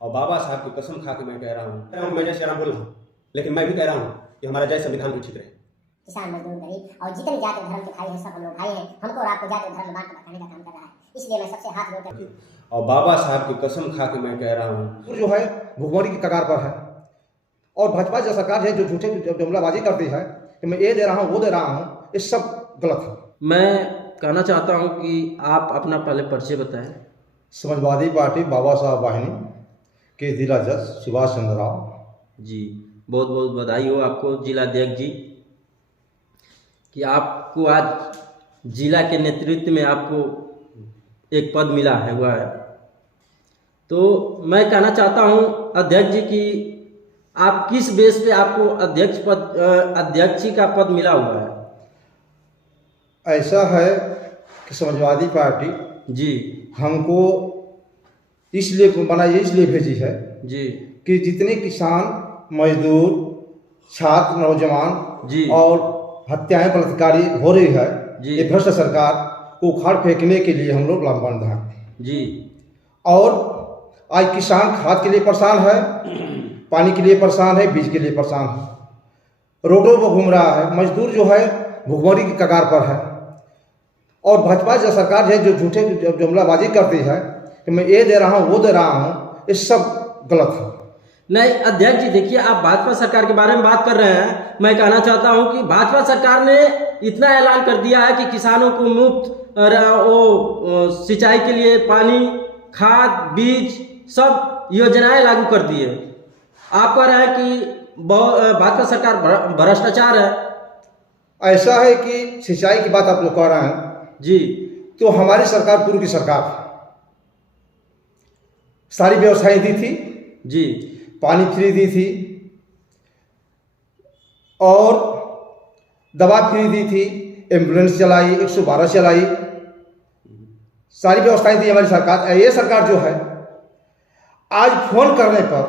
और बाबा साहब की कसम खा के मैं कह रहा हूँ मैं जय श्री राम बोल रहा हूँ, लेकिन मैं भी कह रहा हूँ कि हमारा जय संविधान उचित रहे। किसान मजदूर गरीब और जितने जाति धर्म के भाई हैं सब हम लोग भाई हैं। हमको और आपको जाति धर्म बांट बताने का काम कर रहा है, इसलिए मैं सबसे हाथ जोड़कर और बाबा साहब की कसम खा के मैं कह रहा हूँ जो है भुखमरी की कगार पर है। और भाजपा जो सरकार है जो झूठे जुमलाबाजी करती है कि मैं ये दे रहा हूँ वो दे रहा हूँ, ये सब गलत है। मैं कहना चाहता हूँ कि आप अपना पहले परिचय बताएं। समाजवादी पार्टी बाबा साहब वाहिनी के जिला जज सुभाष चंद्र राव जी, बहुत बहुत बधाई हो आपको जिलाध्यक्ष जी कि आपको आज जिला के नेतृत्व में आपको एक पद मिला है हुआ है। तो मैं कहना चाहता हूँ अध्यक्ष जी कि आप किस बेस पे आपको अध्यक्ष का पद मिला हुआ है। ऐसा है कि समाजवादी पार्टी जी हमको इसलिए बनाई इसलिए भेजी है जी कि जितने किसान मजदूर छात्र नौजवान जी और हत्याएं बलात्कारी हो रही है, जी। ये भ्रष्ट सरकार को उखाड़ फेंकने के लिए हम लोग लामबंद हैं। जी और आज किसान खाद के लिए परेशान है, पानी के लिए परेशान है, बीज के लिए परेशान है, रोडों पर घूम रहा है। मजदूर जो है भुखमरी की कगार पर है। और भाजपा जो सरकार है जो झूठे जुमलाबाजी करती है कि मैं ये दे रहा हूँ वो दे रहा हूँ, ये सब गलत है। नहीं अध्यक्ष जी, देखिए आप भाजपा सरकार के बारे में बात कर रहे हैं। मैं कहना चाहता हूं कि भाजपा सरकार ने इतना ऐलान कर दिया है कि किसानों को मुफ्त सिंचाई के लिए पानी, खाद, बीज सब योजनाएं लागू कर दी है। आप कह रहे हैं कि भाजपा सरकार भ्रष्टाचार है। ऐसा है कि सिंचाई की बात आप लोग कह रहे हैं जी, तो हमारी सरकार पूर्व की सरकार सारी व्यवस्थाएं दी थी जी, पानी फ्री दी थी और दवा फ्री दी थी, एम्बुलेंस चलाई, 112 चलाई, सारी व्यवस्थाएं दी हमारी सरकार। ये सरकार जो है आज फोन करने पर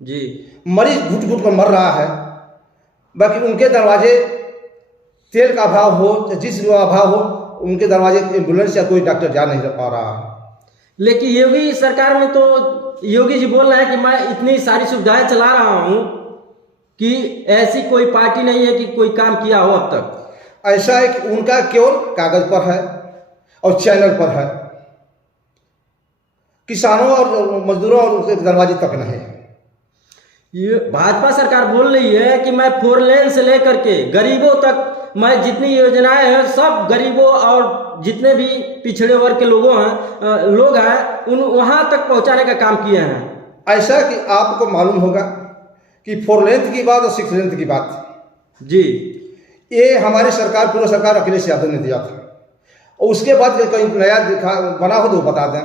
जी, मरीज घुट घुट कर मर रहा है, बाकी उनके दरवाजे तेल का अभाव हो, जिस अभाव हो, उनके दरवाजे एम्बुलेंस या कोई डॉक्टर जा नहीं पा रहा है। लेकिन योगी सरकार में तो योगी जी बोल रहे हैं कि मैं इतनी सारी सुविधाएं चला रहा हूं कि ऐसी कोई पार्टी नहीं है कि कोई काम किया हो अब तक। ऐसा है कि उनका केवल कागज पर है और चैनल पर है, किसानों और मजदूरों और उसके दरवाजे तक नहीं है। ये भाजपा सरकार बोल रही है कि मैं 4 लेन से लेकर के गरीबों तक मैं जितनी योजनाएं हैं सब गरीबों और जितने भी पिछड़े वर्ग के लोग हैं उन वहां तक पहुंचाने का काम किए हैं। ऐसा कि आपको मालूम होगा कि 4 लेंथ की बात और 6 लेंथ की बात जी, ये हमारी सरकार पूर्व सरकार अखिलेश यादव ने दिया था, और उसके बाद कहीं नया बना हो तो बता दें।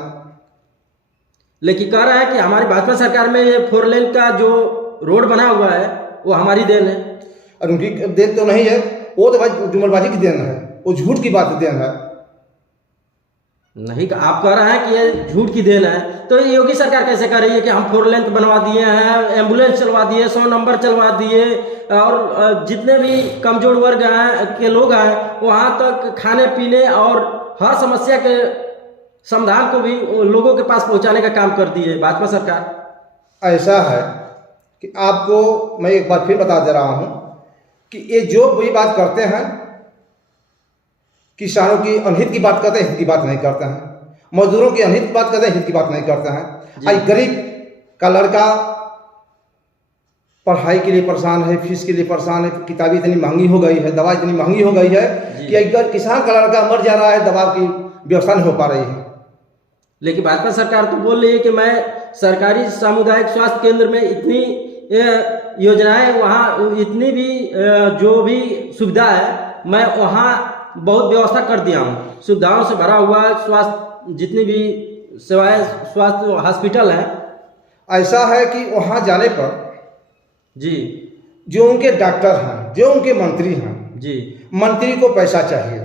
लेकिन कह रहा है कि हमारी भाजपा सरकार में ये 4 लेन का जो रोड बना हुआ है वो हमारी देन है। और उनकी देन तो नहीं है, वो तो भाई जुमलबाजी की देन है, वो झूठ की बात देन है। नहीं, आप कह रहे हैं कि ये झूठ की देन है, तो ये योगी सरकार कैसे कह रही है कि हम 4 लेन बनवा दिए हैं, एम्बुलेंस चलवा दिए, 100 नंबर चलवा दिए, और जितने भी कमजोर वर्ग के लोग हैं वहां तक खाने पीने और हर समस्या के समाधान को भी लोगों के पास पहुंचाने का काम कर दी है भाजपा सरकार। ऐसा है कि आपको मैं एक बार फिर बता दे रहा हूं कि ये जो भी बात करते हैं, किसानों की अनहित की बात करते हैं, हित की बात नहीं करते हैं, मजदूरों की अनहित की बात करते हैं, हित की बात नहीं करते हैं। आज गरीब का लड़का पढ़ाई के लिए परेशान है, फीस के लिए परेशान है, किताबें इतनी महंगी हो गई है, दवा इतनी महंगी हो गई है कि अगर किसान का लड़का मर जा रहा है, दवा की व्यवस्था नहीं हो पा रही है। लेकिन भाजपा सरकार तो बोल रही है कि मैं सरकारी सामुदायिक स्वास्थ्य केंद्र में इतनी योजनाएं, वहाँ इतनी भी जो भी सुविधा है मैं वहाँ बहुत व्यवस्था कर दिया हूँ, सुविधाओं से भरा हुआ स्वास्थ्य जितनी भी सेवाएं स्वास्थ्य हॉस्पिटल है। ऐसा है कि वहाँ जाने पर जी, जो उनके डॉक्टर हैं, जो उनके मंत्री हैं जी, मंत्री को पैसा चाहिए,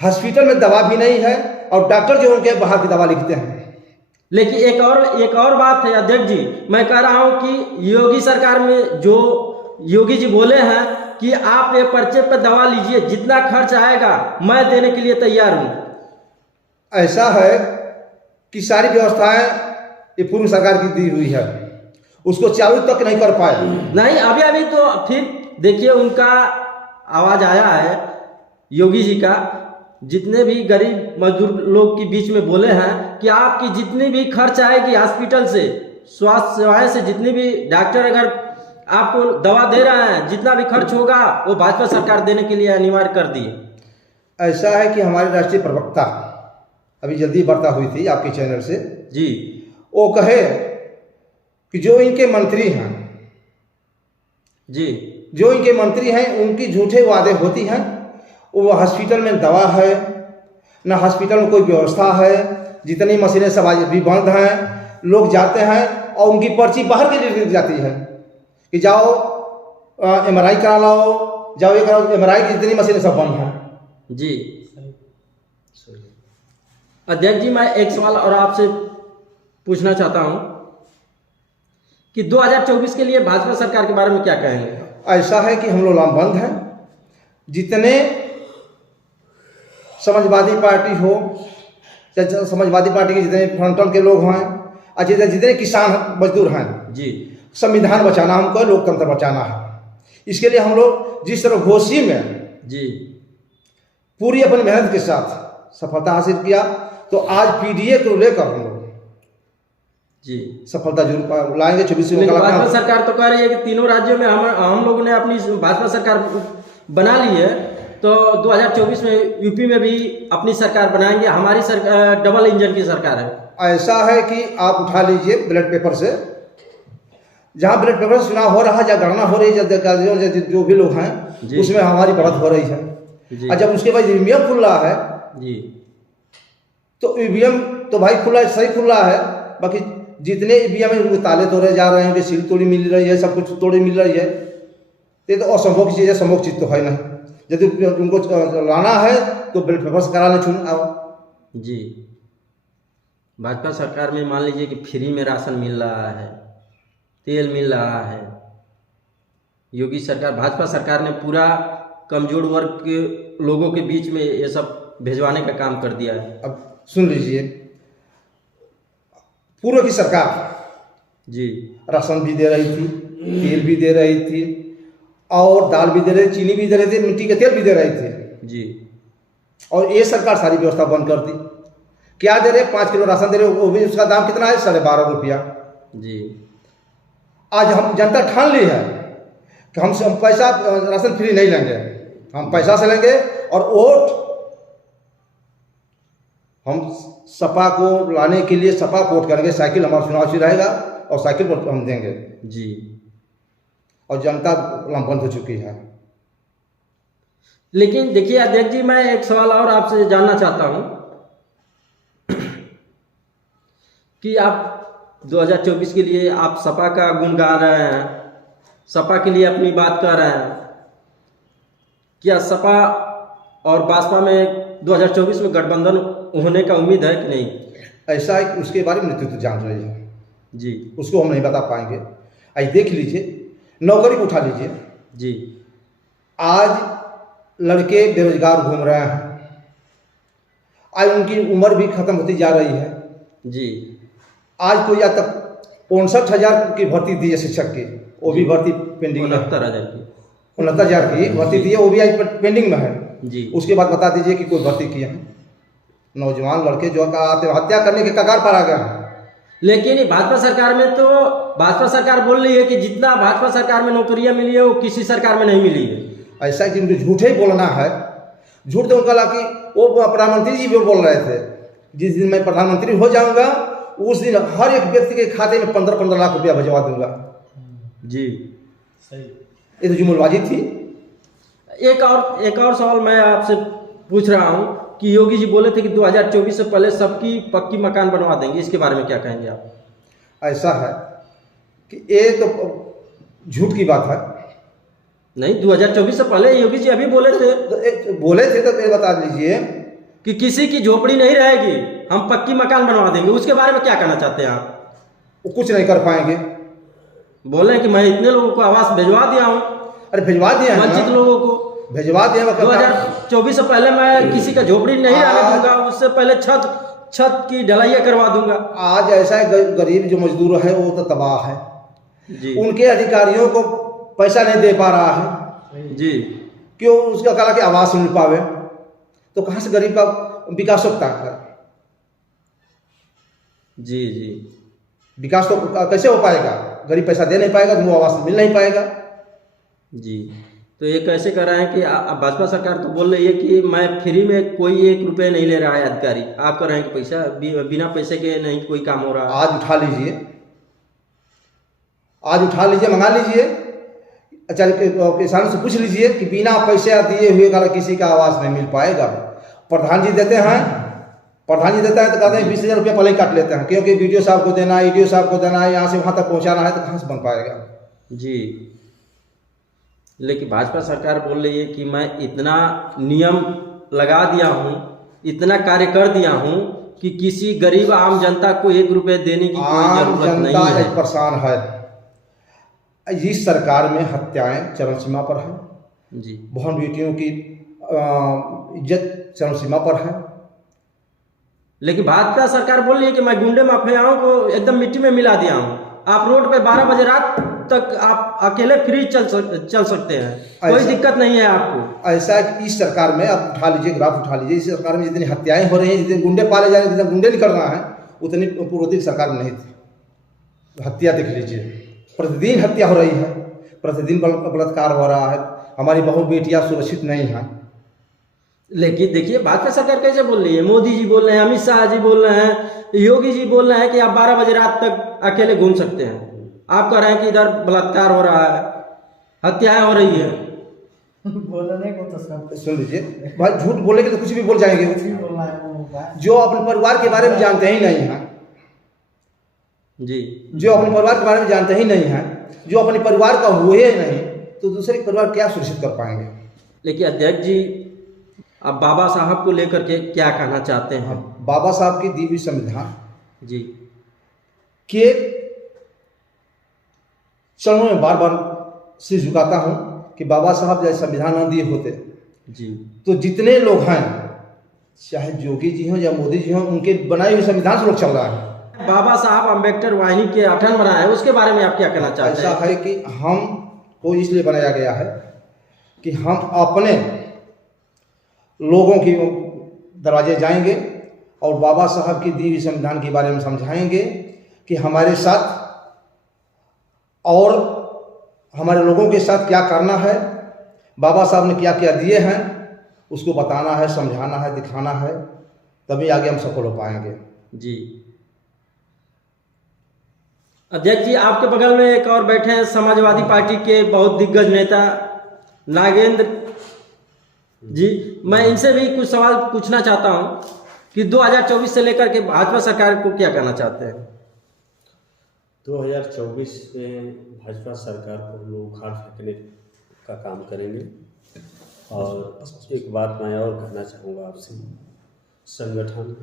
हॉस्पिटल में दवा भी नहीं है और डॉक्टर जो उनके बाहर की दवा लिखते हैं। लेकिन एक और बात है अध्यक्ष जी, मैं कह रहा हूं कि योगी सरकार में जो योगी जी बोले हैं कि आप ये पर्चे पर दवा लीजिए, जितना खर्च आएगा मैं देने के लिए तैयार हूं। ऐसा है कि सारी व्यवस्थाएं ये पूर्व सरकार की दी हुई है, उसको चालू तक नहीं कर पाए। नहीं, अभी अभी तो फिर देखिए उनका आवाज आया है योगी जी का, जितने भी गरीब मजदूर लोग के बीच में बोले हैं कि आपकी जितनी भी खर्च आएगी हॉस्पिटल से, स्वास्थ्य सेवाएं से, जितनी भी डॉक्टर अगर आपको दवा दे रहे हैं, जितना भी खर्च होगा वो भाजपा सरकार देने के लिए अनिवार्य कर दी। ऐसा है कि हमारे राष्ट्रीय प्रवक्ता अभी जल्दी वार्ता हुई थी आपके चैनल से जी, वो कहे कि जो इनके मंत्री हैं जी, जो इनके मंत्री हैं उनकी झूठे वादे होती हैं, वो हॉस्पिटल में दवा है ना, हॉस्पिटल में कोई व्यवस्था है, जितनी मशीनें सब आज भी बंद हैं, लोग जाते हैं और उनकी पर्ची बाहर के लिए दी जाती है कि जाओ MRI करा लाओ, जाओ ये कराओ, MRI की जितनी मशीनें सब बंद हैं। जी अध्यक्ष जी, मैं एक सवाल और आपसे पूछना चाहता हूं कि 2024 के लिए भाजपा सरकार के बारे में क्या कहेंगे? ऐसा है कि हम लोग लामबंद हैं, जितने समाजवादी पार्टी हो, चाहे समाजवादी पार्टी के जितने फ्रंटल के लोग हैं, जितने किसान मजदूर हैं जी, संविधान बचाना हमको, लोकतंत्र बचाना है। इसके लिए हम लोग जिस तरह घोषी में जी पूरी अपनी मेहनत के साथ सफलता हासिल किया, तो आज PDA को लेकर हम लोग जी सफलता जरूर लाएंगे। 24 लेकिन भाजपा सरकार तो कह रही है कि तीनों राज्यों में हम लोगों ने अपनी भाजपा सरकार बना ली है, तो 2024 में यूपी में भी अपनी सरकार बनाएंगे, हमारी सरकार डबल इंजन की सरकार है। ऐसा है कि आप उठा लीजिए बैलेट पेपर से, जहाँ बैलेट पेपर से चुनाव हो रहा है, जहाँ गणना हो रही है, जो भी लोग हैं उसमें हमारी बढ़त हो रही है, और जब उसके बाद ईवीएम खुल रहा है जी, तो ईवीएम तो भाई खुला सही खुल रहा है, बाकी जितने ईवीएम है उनके ताले तोड़े जा रहे हैं, उनकी सील तोड़ी मिल रही है, सब कुछ तोड़ी मिल रही है। ये तो असंभव चीज़ है, संभव चीज़ तो है नहीं। यदि उनको लाना है तो बैलेट पेपर से कराने चुनाव। जी भाजपा सरकार में मान लीजिए कि फ्री में राशन मिल रहा है, तेल मिल रहा है, योगी सरकार भाजपा सरकार ने पूरा कमजोर वर्ग के लोगों के बीच में ये सब भिजवाने का काम कर दिया है। अब सुन लीजिए, पूर्व की सरकार जी राशन भी दे रही थी, तेल भी दे रही थी, और दाल भी दे रही थी, चीनी भी दे रही थी, मिट्टी के तेल भी दे रही थी जी, और ये सरकार सारी व्यवस्था बंद कर दी। क्या दे रहे? 5 किलो राशन दे रहे, वो भी उसका दाम कितना है? 12.5 रुपया। जी आज हम जनता ठान ली है कि हम पैसा राशन फ्री नहीं लेंगे, हम पैसा से लेंगे, और वोट हम सपा को लाने के लिए सपा को वोट करेंगे, साइकिल हमारा चुनाव से रहेगा और साइकिल पर हम देंगे जी। और जनता लामबंद हो चुकी है। लेकिन देखिए अध्यक्ष जी, मैं एक सवाल और आपसे जानना चाहता हूं कि आप 2024 के लिए आप सपा का गुण गा रहे हैं, सपा के लिए अपनी बात कर रहे हैं, क्या सपा और भाजपा में 2024 में गठबंधन होने का उम्मीद है कि नहीं? ऐसा है कि उसके बारे में नेतृत्व जान रही है जी, उसको हम नहीं बता पाएंगे। आज देख लीजिए, नौकरी को उठा लीजिए जी, आज लड़के बेरोजगार घूम रहे हैं, आज उनकी उम्र भी खत्म होती जा रही है जी। आज तो या तक 59,000 की भर्ती दी है शिक्षक की, वो भी भर्ती पेंडिंग में। 69,000 की 69,000 की भर्ती दी है, वो भी आज पेंडिंग में है जी। उसके बाद बता दीजिए कि कोई भर्ती किया है? नौजवान लड़के जो आत्महत्या करने के कगार पर आ गए हैं। लेकिन भाजपा सरकार में तो भाजपा सरकार बोल रही है कि जितना भाजपा सरकार में नौकरियां मिली है वो किसी सरकार में नहीं मिली है। ऐसा है कि उनको झूठे ही बोलना है, झूठ तो उनका ला कि वो प्रधानमंत्री जी भी बोल रहे थे, जिस दिन मैं प्रधानमंत्री हो जाऊंगा उस दिन हर एक व्यक्ति के खाते में 15-15 लाख रुपया भिजवा दूंगा जी। सही, ये तो जुमलबाजी थी। एक और सवाल मैं आपसे पूछ रहा हूं कि योगी जी बोले थे कि 2024 से पहले सबकी पक्की मकान बनवा देंगे, इसके बारे में क्या कहेंगे आप? ऐसा है कि ये तो झूठ की बात है। नहीं, 2024 से पहले योगी जी अभी बोले थे तो ये बता दीजिए कि किसी की झोपड़ी नहीं रहेगी, हम पक्की मकान बनवा देंगे, उसके बारे में क्या कहना चाहते हैं आप? वो कुछ नहीं कर पाएंगे। बोले हैं कि मैं इतने लोगों को आवास भिजवा दिया हूँ। अरे भिजवा दिया है, वंचित लोगों को भिजवा दिया। 2024 से पहले मैं किसी का झोपड़ी नहीं रहने दूंगा, उससे पहले छत छत की ढलैया करवा दूंगा। आज ऐसा है, गरीब जो मजदूर है वो तो तबाह है जी उनके अधिकारियों को पैसा नहीं दे पा रहा है जी क्यों उसका कहा कि आवास मिल पावे, तो कहाँ से गरीब का विकास होता है? जी जी विकास तो कैसे हो पाएगा? गरीब पैसा दे नहीं पाएगा तो वो आवास मिल नहीं पाएगा। जी। तो ये कैसे कर रहे हैं कि भाजपा सरकार तो बोल रही है कि मैं फ्री में कोई 1 रुपये नहीं ले रहा है अधिकारी, आप कर रहे हैं कि पैसा बिना पैसे के नहीं कोई काम हो रहा है। आज उठा लीजिए, मंगा लीजिए, अच्छा किसानों से पूछ लीजिए कि बिना पैसे दिए हुए का किसी का आवास नहीं मिल पाएगा। प्रधान जी देते हैं तो कहते हैं 20,000 रुपया पहले ही काट लेते हैं, क्योंकि वीडियो साहब को देना है, EDO साहब को देना है, यहाँ से वहाँ तक पहुँचाना है, तो कहाँ से बन पाएगा? जी। लेकिन भाजपा सरकार बोल रही है कि मैं इतना नियम लगा दिया हूँ, इतना कार्य कर दिया हूँ कि किसी गरीब आम जनता को 1 रुपये देने की कोई जरूरत नहीं है। परेशान है। इस सरकार में हत्याएं चरम सीमा पर है जी, बहन बेटियों की इज्जत चरम सीमा पर है। लेकिन भाजपा सरकार बोल रही है कि मैं गुंडे माफियाओं को एकदम मिट्टी में मिला दिया हूँ। आप रोड पे 12 बजे रात तक आप अकेले फ्री चल सकते हैं, कोई दिक्कत नहीं है आपको। ऐसा है कि इस सरकार में आप उठा लीजिए, ग्राफ उठा लीजिए, इस सरकार में जितनी हत्याएं हो रही हैं, जितने गुंडे पाले जा रहे हैं, जितने गुंडे निकल रहा है, उतनी पूर्वोत्तर सरकार में नहीं थी। हत्या देख लीजिए, प्रतिदिन हत्या हो रही है, प्रतिदिन बलात्कार हो रहा है, हमारी बहू बेटियां सुरक्षित नहीं हैं। लेकिन देखिए भाजपा सरकार कैसे बोल रही है, मोदी जी बोल रहे हैं, अमित शाह जी बोल रहे हैं, योगी जी बोल रहे हैं कि आप 12 बजे रात तक अकेले घूम सकते हैं। आप कह रहे हैं कि इधर बलात्कार हो रहा है, हत्याएं हो रही है। बोलने को तो सब सुन लीजिए भाई, झूठ बोलेंगे तो कुछ भी बोल जाएंगे। बोलना है वो जो अपने परिवार के बारे में जानते ही नहीं हैं, जी, जो अपने परिवार के बारे में जानते ही नहीं हैं, जो अपने परिवार का हुए नहीं, तो दूसरे परिवार क्या सुरक्षित कर पाएंगे? लेकिन अध्यक्ष जी अब बाबा साहब को लेकर के क्या कहना चाहते हैं? बाबा साहब की दी हुई संविधान जी के चरणों में बार बार सिर झुकाता हूं कि बाबा साहब जैसे संविधान न दिए होते जी तो जितने लोग हैं, चाहे योगी जी हों या मोदी जी हों, उनके बनाए हुए संविधान से लोग चल रहा है। बाबा साहब अम्बेडकर वाहिनी के 8 बनाए हैं, उसके बारे में आप क्या कहना चाहते हैं? ऐसा है कि हम को इसलिए बनाया गया है कि हम अपने लोगों की दरवाजे जाएंगे और बाबा साहब की दी हुई संविधान के बारे में समझाएंगे कि हमारे साथ और हमारे लोगों के साथ क्या करना है, बाबा साहब ने क्या क्या दिए हैं, उसको बताना है, समझाना है, दिखाना है, तभी आगे हम सफल हो पाएंगे। जी अध्यक्ष जी, आपके बगल में एक और बैठे हैं समाजवादी पार्टी के बहुत दिग्गज नेता नागेंद्र जी। मैं इनसे भी कुछ सवाल पूछना चाहता हूं कि 2024 से लेकर के भाजपा सरकार को क्या कहना चाहते हैं? 2024 में भाजपा सरकार को लोग उखाड़ फेंकने का काम करेंगे। और एक बात मैं और कहना चाहूँगा आपसे, संगठन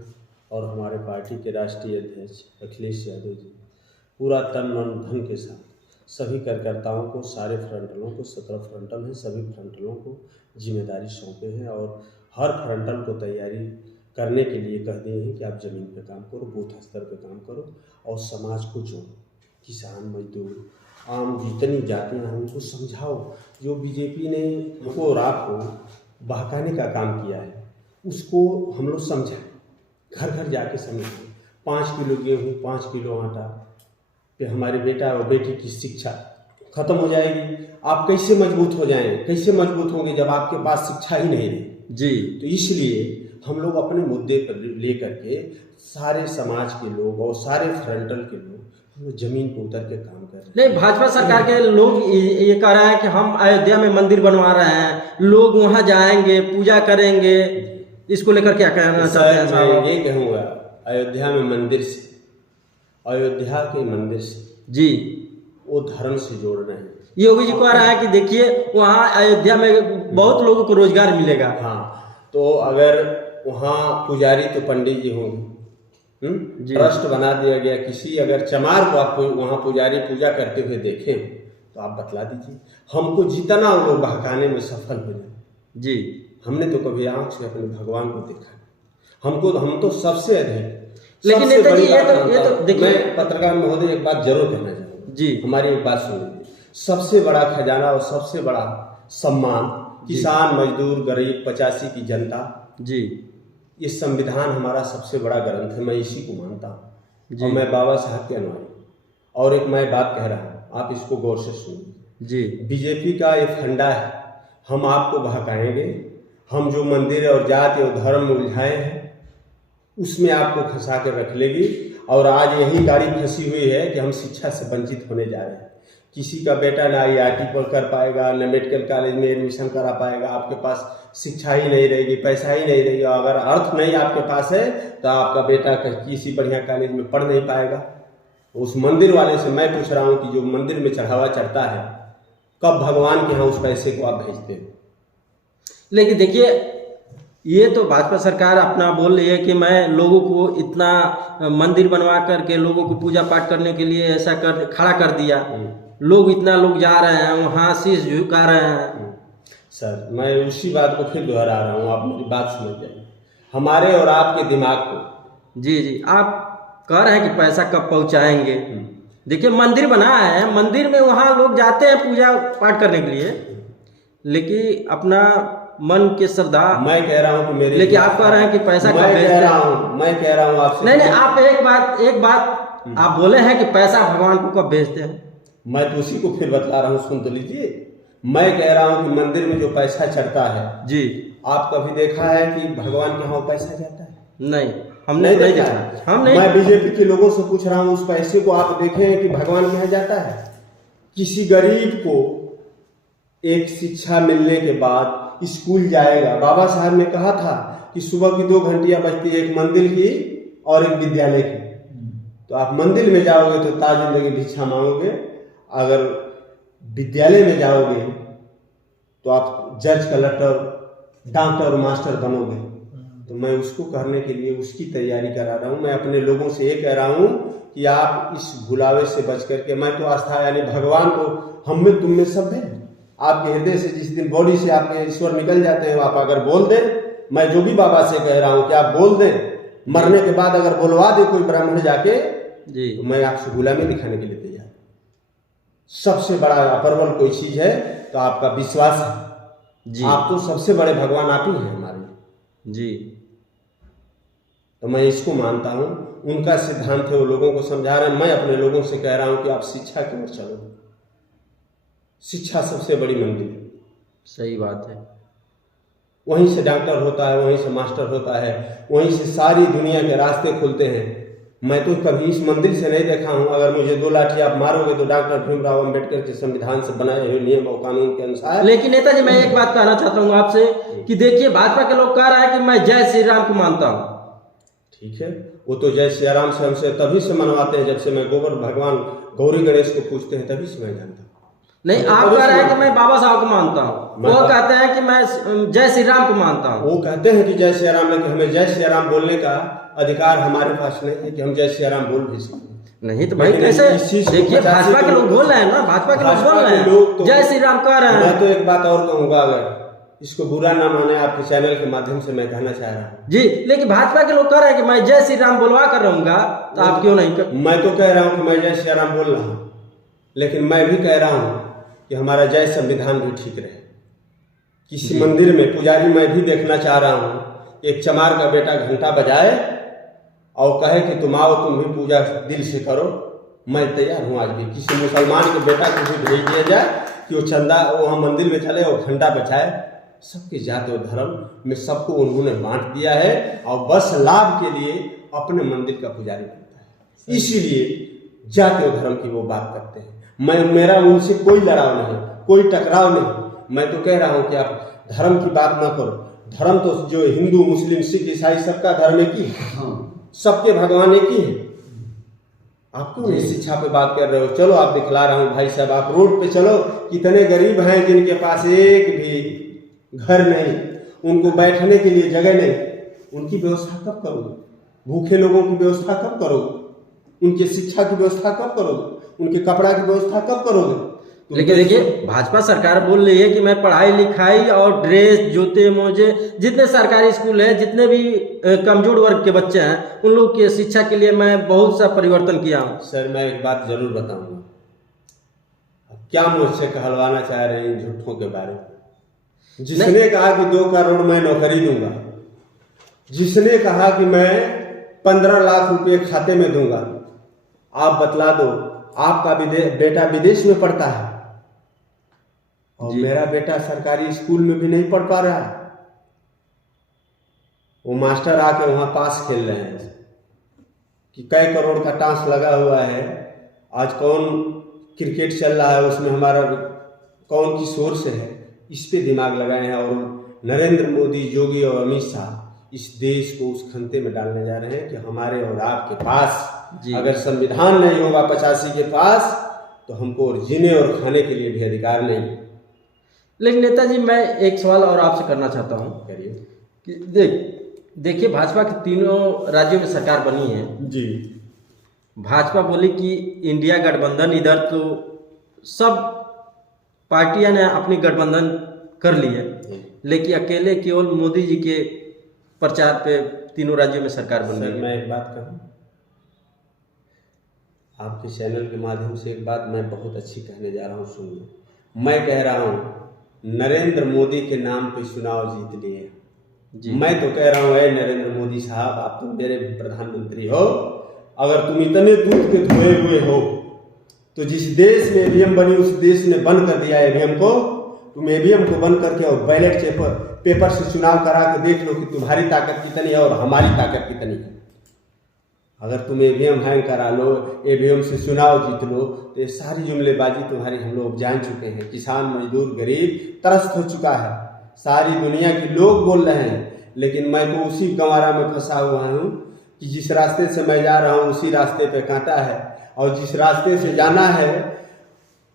और हमारे पार्टी के राष्ट्रीय अध्यक्ष अखिलेश यादव जी पूरा तन मन धन के साथ सभी कार्यकर्ताओं को, सारे फ्रंटलों को, 17 फ्रंटल हैं, सभी फ्रंटलों को जिम्मेदारी सौंपे हैं और हर फ्रंटल को तैयारी करने के लिए कह दिए हैं कि आप ज़मीन पे काम करो, बूथ स्तर पे काम करो और समाज को जोड़ो। किसान, मजदूर, आम जितनी जातियाँ हैं उनको समझाओ। जो बीजेपी ने हमको और आपको बहकाने का काम किया है उसको हम लोग समझाएं, घर घर जाके समझाएं। 5 किलो गेहूँ, 5 किलो आटा पे हमारे बेटा और बेटी की शिक्षा खत्म हो जाएगी। आप कैसे मजबूत हो जाएं? कैसे मजबूत होंगे जब आपके पास शिक्षा ही नहीं रही? जी, तो इसलिए हम लोग अपने मुद्दे पर लेकर के सारे समाज के लोग और सारे फ्रंटल के लोग जमीन पर उतर के काम कर रहे हैं। नहीं, भाजपा सरकार के लोग ये कह रहे हैं कि हम अयोध्या में मंदिर बनवा रहे हैं, लोग वहां जाएंगे, पूजा करेंगे, इसको लेकर क्या कहना चाहते हैं साहब? मैं ये कहूँगा, अयोध्या में मंदिर से, अयोध्या के मंदिर से जी वो धर्म से जोड़ रहे हैं। योगी जी कह रहा है कि देखिए वहाँ अयोध्या में बहुत लोगों को रोजगार मिलेगा। हाँ, तो अगर वहाँ पुजारी तो पंडित जी होंगे, ट्रस्ट बना दिया गया, किसी अगर चमार को आप वहाँ पुजारी पूजा करते हुए देखें तो आप बतला दीजिए। हमको जितना वो लोग बहकाने में सफल हो जाए जी, हमने तो कभी आँख से अपने भगवान को देखा। हम तो सबसे अधिक लेकिन सबसे नेता जी बड़ी ये बात तो मानता हूं। देखिए मैं पत्रकार महोदय एक बात जरूर कहना चाहूंगा जी। हमारी एक बात सुन लीजिए। सबसे बड़ा खजाना और सबसे बड़ा सम्मान किसान, मजदूर, गरीब, 85 की जनता, जी ये संविधान हमारा सबसे बड़ा ग्रंथ है। मैं इसी को मानता हूँ जी। और मैं बाबा साहब के अनुयायी। और एक मैं बात कह रहा हूँ, आप इसको गौर से सुनिए। जी बीजेपी का एक फंडा है, हम आपको बहकाएंगे। हम जो मंदिर और जाति और धर्म उलझाए हैं उसमें आपको फंसा कर रख लेगी। और आज यही गाड़ी फंसी हुई है कि हम शिक्षा से वंचित होने जा रहे हैं। किसी का बेटा ना IIT पर कर पाएगा, न मेडिकल कॉलेज में एडमिशन करा पाएगा। आपके पास शिक्षा ही नहीं रहेगी, पैसा ही नहीं रहेगा। अगर अर्थ नहीं आपके पास है तो आपका बेटा किसी बढ़िया कॉलेज में पढ़ नहीं पाएगा। उस मंदिर वाले से मैं पूछ रहा हूँ कि जो मंदिर में चढ़ावा चढ़ता है, कब भगवान के यहाँ उस पैसे को आप भेजते हो? लेकिन देखिए ये तो भाजपा सरकार अपना बोल रही है कि मैं लोगों को इतना मंदिर बनवा करके लोगों को पूजा पाठ करने के लिए ऐसा खड़ा कर दिया। लोग इतना लोग जा रहे हैं वहाँ शीश झुका रहे हैं। सर मैं उसी बात को फिर दोहरा रहा हूँ, आप मेरी बात समझ जाइए। हमारे और आपके दिमाग को जी जी, आप कह रहे हैं कि पैसा कब पहुँचाएंगे। देखिए मंदिर बना है, मंदिर में वहाँ लोग जाते हैं पूजा पाठ करने के लिए, लेकिन अपना मन के श्रद्धा। मैं कह रहा हूँ कि मेरे, लेकिन आप कह रहे हैं कि पैसा कब मैं भेजते कह हैं। रहा हूँ आपसे नहीं आप एक बात आप बोले हैं कि पैसा भगवान को कब भेजते हैं। मैं तो उसी को फिर बतला रहा हूँ, सुन तो लीजिए। मैं कह रहा हूँ कि मंदिर में जो पैसा चढ़ता है जी, आप कभी देखा है कि भगवान के यहाँ पैसा जाता है? नहीं हमने नहीं देखा। हम नहीं। मैं बीजेपी के लोगों से पूछ रहा हूँ, उस पैसे को आप देखें कि भगवान के यहाँ जाता है? किसी गरीब को एक शिक्षा मिलने के बाद स्कूल जाएगा। बाबा साहब ने कहा था कि सुबह की 2 घंटियां बजती है, एक मंदिर की और एक विद्यालय की। तो आप मंदिर में जाओगे तो ताजिंदगी भिक्षा मांगोगे, अगर विद्यालय में जाओगे तो आप जज, कलेक्टर, डॉक्टर और मास्टर बनोगे। तो मैं उसको करने के लिए उसकी तैयारी करा रहा हूँ। मैं अपने लोगों से ये कह रहा हूँ कि आप इस भुलावे से बच करके, मैं तो आस्था यानी भगवान को हम में तुम में सब है। आपके हृदय से जिस दिन बॉडी से आपके ईश्वर निकल जाते हैं, आप अगर बोल दें, मैं जो भी बाबा से कह रहा हूँ कि आप बोल दें, मरने के बाद अगर बुलवा दे कोई ब्राह्मण जाके जी, तो मैं आपसे गुलामी दिखाने के लिए तैयार। सबसे बड़ा अपरवल कोई चीज है तो आपका विश्वास है जी। आप तो सबसे बड़े भगवान आप ही हैं हमारे जी। तो मैं इसको मानता हूँ। उनका सिद्धांत है, वो लोगों को समझा रहे हैं। मैं अपने लोगों से कह रहा हूँ कि आप शिक्षा की ओर चलो। शिक्षा सबसे बड़ी मंदिर है। सही बात है। वहीं से डॉक्टर होता है, वहीं से मास्टर होता है, वहीं से सारी दुनिया के रास्ते खुलते हैं। मैं तो कभी इस मंदिर से नहीं देखा हूँ। अगर मुझे 2 लाठी आप मारोगे तो डॉक्टर भीमराव अंबेडकर के संविधान से बनाए हुए नियम और कानून के अनुसार। लेकिन नेताजी मैं एक बात कहना चाहता हूँ आपसे कि देखिए भाजपा के लोग कह रहा है कि मैं जय श्री राम को मानता हूँ। ठीक है, वो तो जय श्री राम से हमसे तभी से मनवाते हैं जब से मैं गोबर भगवान गौरी गणेश को पूछते हैं, तभी से मैं जानता हूँ। नहीं आप कह रहे हैं कि मैं बाबा साहब को मानता हूँ, वो कहते हैं कि मैं जय श्री राम को मानता हूँ। वो कहते हैं कि जय श्री राम, लेकिन हमें जय श्री राम बोलने का अधिकार हमारे पास नहीं है कि हम जय श्री राम बोल भी सकें। नहीं तो भाई कैसे, देखिए भाजपा के लोग बोल रहे हैं ना, भाजपा के लोग बोल रहे हैं जय श्री राम कह रहे हैं। मैं तो एक बात और कहूंगा, अगर इसको बुरा ना माने, आपके चैनल के माध्यम से मैं कहना चाह रहा हूँ जी, लेकिन भाजपा के लोग कह रहे हैं कि मैं जय श्री राम बोलवा कर रहूंगा, तो आप क्यों नहीं मैं तो कह रहा हूँ कि मैं जय श्री राम बोल रहा हूँ, लेकिन मैं भी कह रहा हूँ कि हमारा जय संविधान भी ठीक रहे। किसी मंदिर में पुजारी मैं भी देखना चाह रहा हूँ, एक चमार का बेटा घंटा बजाए और कहे कि तुम आओ, तुम भी पूजा दिल से करो। मैं तैयार हूँ आज भी। किसी मुसलमान के बेटा को भी भेज दिया जाए कि वो चंदा वहाँ मंदिर में चले और घंटा बजाए। सबके जाति और धर्म में सबको उन्होंने बांट दिया है और बस लाभ के लिए अपने मंदिर का पुजारी बनता है, इसीलिए जाति और धर्म की वो बात करते हैं। मेरा उनसे कोई लड़ाव नहीं, कोई टकराव नहीं। मैं तो कह रहा हूँ कि आप धर्म की बात ना करो। धर्म तो जो हिंदू, मुस्लिम, सिख, ईसाई सबका धर्म एक ही है, सबके भगवान एक ही है। आप क्यों नहीं शिक्षा पे बात कर रहे हो? चलो आप दिखला रहा हूँ भाई साहब, आप रोड पे चलो, कितने गरीब हैं जिनके पास एक भी घर नहीं, उनको बैठने के लिए जगह नहीं, उनकी व्यवस्था कब करोगे? भूखे लोगों की व्यवस्था कब करोगे? उनकी शिक्षा की व्यवस्था कब करोगे? उनके कपड़ा की व्यवस्था कब करोगे? लेकिन देखिए भाजपा सरकार बोल रही है कि मैं पढ़ाई लिखाई और ड्रेस जूते मोजे जितने सरकारी स्कूल है जितने भी कमजोर वर्ग के बच्चे हैं उन लोग की शिक्षा के लिए मैं बहुत सा परिवर्तन किया हूँ। सर मैं एक बात जरूर बताऊंगा, क्या मुझसे कहलवाना चाह रहे हैं झूठों के बारे में। जिसने कहा कि 2 करोड़ मैं नौकरी दूंगा, जिसने कहा कि मैं 15 लाख रुपए खाते में दूंगा, आप बतला दो आपका बेटा विदेश में पढ़ता है और मेरा बेटा सरकारी स्कूल में भी नहीं पढ़ पा रहा है। वो मास्टर आके वहां पास खेल रहे हैं कि कई करोड़ का टांस लगा हुआ है, आज कौन क्रिकेट चल रहा है उसमें हमारा कौन की सोर्स है, इस पे दिमाग लगाए हैं। और नरेंद्र मोदी, योगी और अमित शाह इस देश को उस खंते में डालने जा रहे हैं कि हमारे और आपके पास अगर संविधान नहीं होगा 85 के पास तो हमको और जीने और खाने के लिए भी अधिकार नहीं। लेकिन नेताजी मैं एक सवाल और आपसे करना चाहता हूँ करिए कि देखिए भाजपा की तीनों राज्यों में सरकार बनी है जी। भाजपा बोली कि इंडिया गठबंधन, इधर तो सब पार्टियां ने अपनी गठबंधन कर ली है, लेकिन अकेले केवल मोदी जी के प्रचार पे तीनों राज्यों में सरकार बन रही है। मैं एक बात कहूँ, आपके चैनल के माध्यम से एक बात मैं बहुत अच्छी कहने जा रहा हूँ, सुन लो। मैं कह रहा हूँ नरेंद्र मोदी के नाम पे चुनाव जीत लिए। मैं तो कह रहा हूँ नरेंद्र मोदी साहब, आप तो मेरे भी प्रधानमंत्री हो, अगर तुम इतने दूध के धोए हुए हो तो जिस देश में ईवीएम बनी उस देश ने बंद कर दिया ईवीएम को, तुम ईवीएम को बंद करके और बैलेट पेपर से चुनाव करा के देख लो कि तुम्हारी ताकत कितनी है और हमारी ताकत कितनी है। अगर तुम ईवीएम हैंग करा लो, ईवीएम से चुनाव जीत लो, तो ये सारी जुमलेबाजी तुम्हारी हम लोग जान चुके हैं। किसान, मजदूर, गरीब त्रस्त हो चुका है, सारी दुनिया के लोग बोल रहे हैं। लेकिन मैं तो उसी गंवारा में फंसा हुआ हूँ कि जिस रास्ते से मैं जा रहा हूँ उसी रास्ते पे कांटा है, और जिस रास्ते से जाना है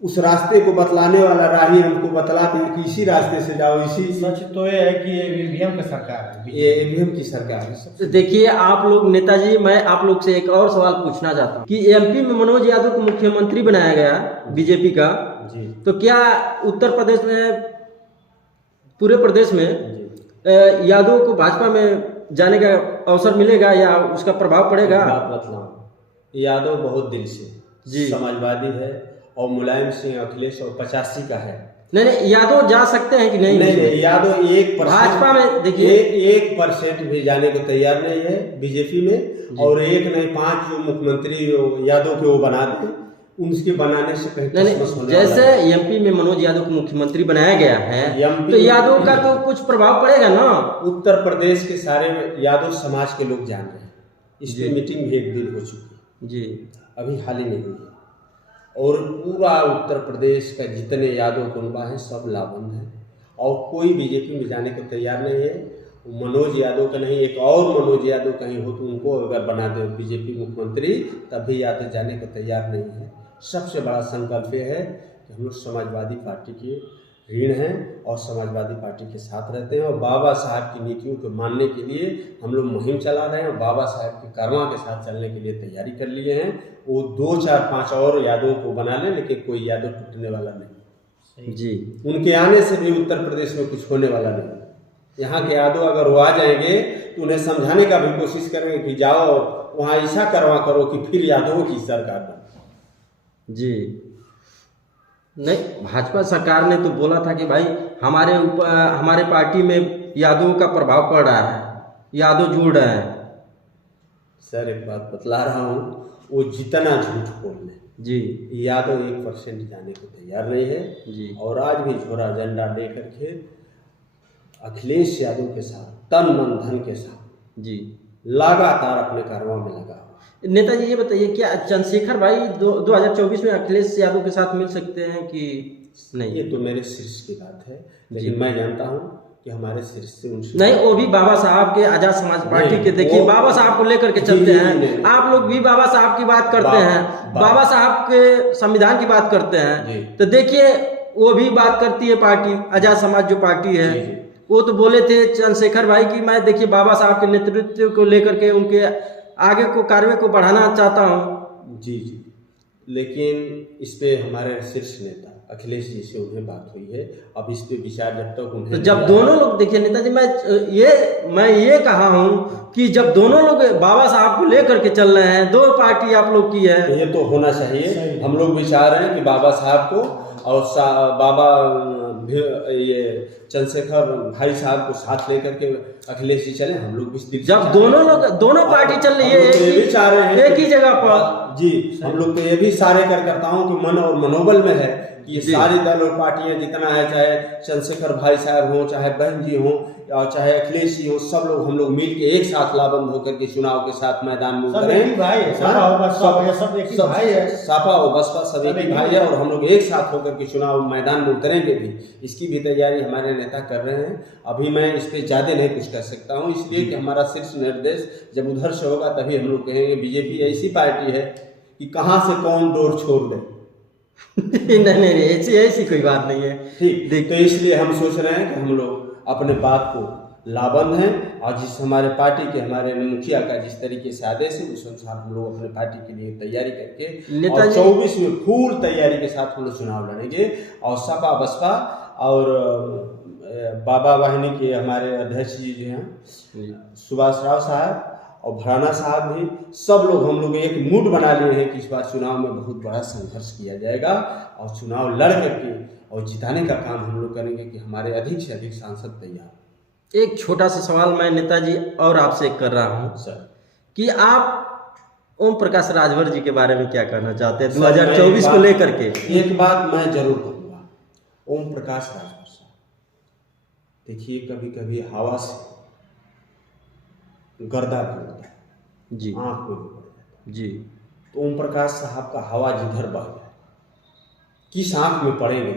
उस रास्ते को बतलाने वाला राही हमको बतलाते हैं कि इसी रास्ते से जाओ। इसी सच तो ये है कि ये ईवीएम की सरकार है, ये ईवीएम की सरकार है। देखिए आप लोग नेताजी, मैं आप लोग से एक और सवाल पूछना चाहता हूँ कि एमपी में मनोज यादव को मुख्यमंत्री बनाया गया बीजेपी का जी। तो क्या उत्तर प्रदेश में, पूरे प्रदेश में यादव को भाजपा में जाने का अवसर मिलेगा या उसका प्रभाव पड़ेगा? बात बतलाऊं, यादव बहुत दिल से समाजवादी है और मुलायम सिंह, अखिलेश और 85 का है। नहीं यादव जा सकते हैं कि नहीं? नहीं, यादव 1% भाजपा में देखिए 1% भी जाने को तैयार नहीं है बीजेपी में, और 1 नहीं 5 जो मुख्यमंत्री यादव के वो बना दे, उनके बनाने से कहीं जैसे एमपी में मनोज यादव को मुख्यमंत्री बनाया गया है तो यादव का तो कुछ प्रभाव पड़ेगा ना। उत्तर प्रदेश के सारे यादव समाज के लोग जान रहे हैं, इसकी मीटिंग भी 1 दिन हो चुकी जी, अभी हाल ही में हुई, और पूरा उत्तर प्रदेश का जितने यादव कुनबा है सब लाभबंद है और कोई बीजेपी में जाने को तैयार नहीं है। मनोज यादव का नहीं, एक और मनोज यादव कहीं हो तो उनको अगर बना दे बीजेपी मुख्यमंत्री तभी यादव जाने को तैयार नहीं है। सबसे बड़ा संकल्प ये है कि हम लोग समाजवादी पार्टी के ऋण हैं और समाजवादी पार्टी के साथ रहते हैं, और बाबा साहब की नीतियों को मानने के लिए हम लोग मुहिम चला रहे हैं और बाबा साहब के कर्मा के साथ चलने के लिए तैयारी कर लिए हैं। वो 2, 4, 5 और यादवों को बना लें, लेकिन कोई यादव टूटने वाला नहीं जी। उनके आने से भी उत्तर प्रदेश में कुछ होने वाला नहीं। यहाँ के यादव अगर वो आ जाएंगे तो उन्हें समझाने का भी कोशिश करेंगे कि जाओ वहाँ ऐसा करवा करो कि फिर यादवों की सरकार बने। जी नहीं, भाजपा सरकार ने तो बोला था कि भाई हमारे ऊपर, हमारे पार्टी में यादवों का प्रभाव पड़ रहा है, यादव जुड़ रहे हैं। सर एक बात बतला रहा हूँ, वो जितना झूठ बोल लें जी, यादव 1% जाने को तैयार नहीं है जी। और आज भी झोरा झंडा लेकर के अखिलेश यादव के साथ तन मन धन के साथ जी लगातार अपने कार्यों में लगा। नेताजी ये बताइए क्या चंद्रशेखर भाई 2024 में अखिलेश यादव के साथ मिल सकते हैं कि नहीं? ये तो मेरे शीर्ष की बात है, लेकिन मैं जानता हूँ कि हमारे शीर्ष से उनसे नहीं, वो भी बाबा साहब के आजाद समाज पार्टी के, देखिए बाबा साहब को लेकर के चलते हैं। आप लोग भी बाबा साहब की बात करते हैं, बाबा साहब के संविधान की बात करते हैं, तो देखिए वो भी बात करती है पार्टी, आजाद समाज जो पार्टी है, वो तो बोले थे चंद्रशेखर भाई की मैं देखिए बाबा साहब के नेतृत्व को लेकर के उनके आगे को कार्य को बढ़ाना चाहता हूँ। जी जी। लेकिन इस पे हमारे शीर्ष नेता अखिलेश जी से उन्हें बात हुई है। अब इस पे विचार जब तक उन्हें तो जब दोनों लोग, देखिए नेताजी, मैं ये कहा हूँ कि जब दोनों लोग बाबा साहब को लेकर के चल रहे हैं, दो पार्टी आप लोग की है, ये तो होना चाहिए। हम लोग विचार रहे हैं कि बाबा साहब को और बाबा ये चंद्रशेखर भाई साहब को साथ लेकर के अखिलेश जी चले। हम लोग भी जब दोनों पार्टी चल रही है एक ही जगह पर जी, हम लोग तो ये भी सारे कार्यकर्ताओं के मन और मनोबल में है कि ये सारी दल और पार्टियां जितना है, चाहे चंद्रशेखर भाई साहब हो, चाहे बहन जी हो, और चाहे अखिलेश जी हो, सब लोग हम लोग मिल के एक साथ लाबंद होकर के चुनाव के साथ मैदान में उतरें। सापा और बसपा सब एक ही भाई है और हम लोग एक साथ होकर के चुनाव मैदान में उतरेंगे भी। इसकी भी तैयारी हमारे नेता कर रहे हैं। अभी मैं इस पे ज्यादा नहीं कुछ कर सकता हूँ, इसलिए कि हमारा शीर्ष निर्देश जब उधर से होगा तभी हम लोग कहेंगे। बीजेपी ऐसी पार्टी है कि कहाँ से कौन डोर छोड़ दे। नहीं, ऐसी कोई बात नहीं है। ठीक, तो इसलिए हम सोच रहे हैं कि हम लोग अपने बात को लाबंद हैं और जिस हमारे पार्टी के हमारे मुखिया का जिस तरीके से आदेश है उस अनुसार हम लोग अपने पार्टी के लिए तैयारी करके और 24 में फुल तैयारी के साथ हम लोग चुनाव लड़ेंगे। और सपा बसपा और बाबा वाहिनी के हमारे अध्यक्ष जी जो हैं सुभाष राव साहब और भराना साहब भी, सब लोग हम लोग एक मूड बना लिए हैं कि इस बार चुनाव में बहुत बड़ा संघर्ष किया जाएगा और चुनाव लड़ करके और जिताने का काम हम लोग करेंगे कि हमारे अधिक से अधिक सांसद तैयार। एक छोटा सा सवाल मैं नेताजी और आपसे कर रहा हूँ सर कि आप ओम प्रकाश राजभर जी के बारे में क्या कहना चाहते हैं 2024 को लेकर के? एक बात मैं जरूर कहूँगा, ओम प्रकाश राजभर साहब, देखिए कभी कभी हवा से गर्दा भी होता है जी, आँख में भी पड़ जाता है जी। तो ओम प्रकाश साहब का हवा जिधर बह जाए किस आँख में पड़ेंगे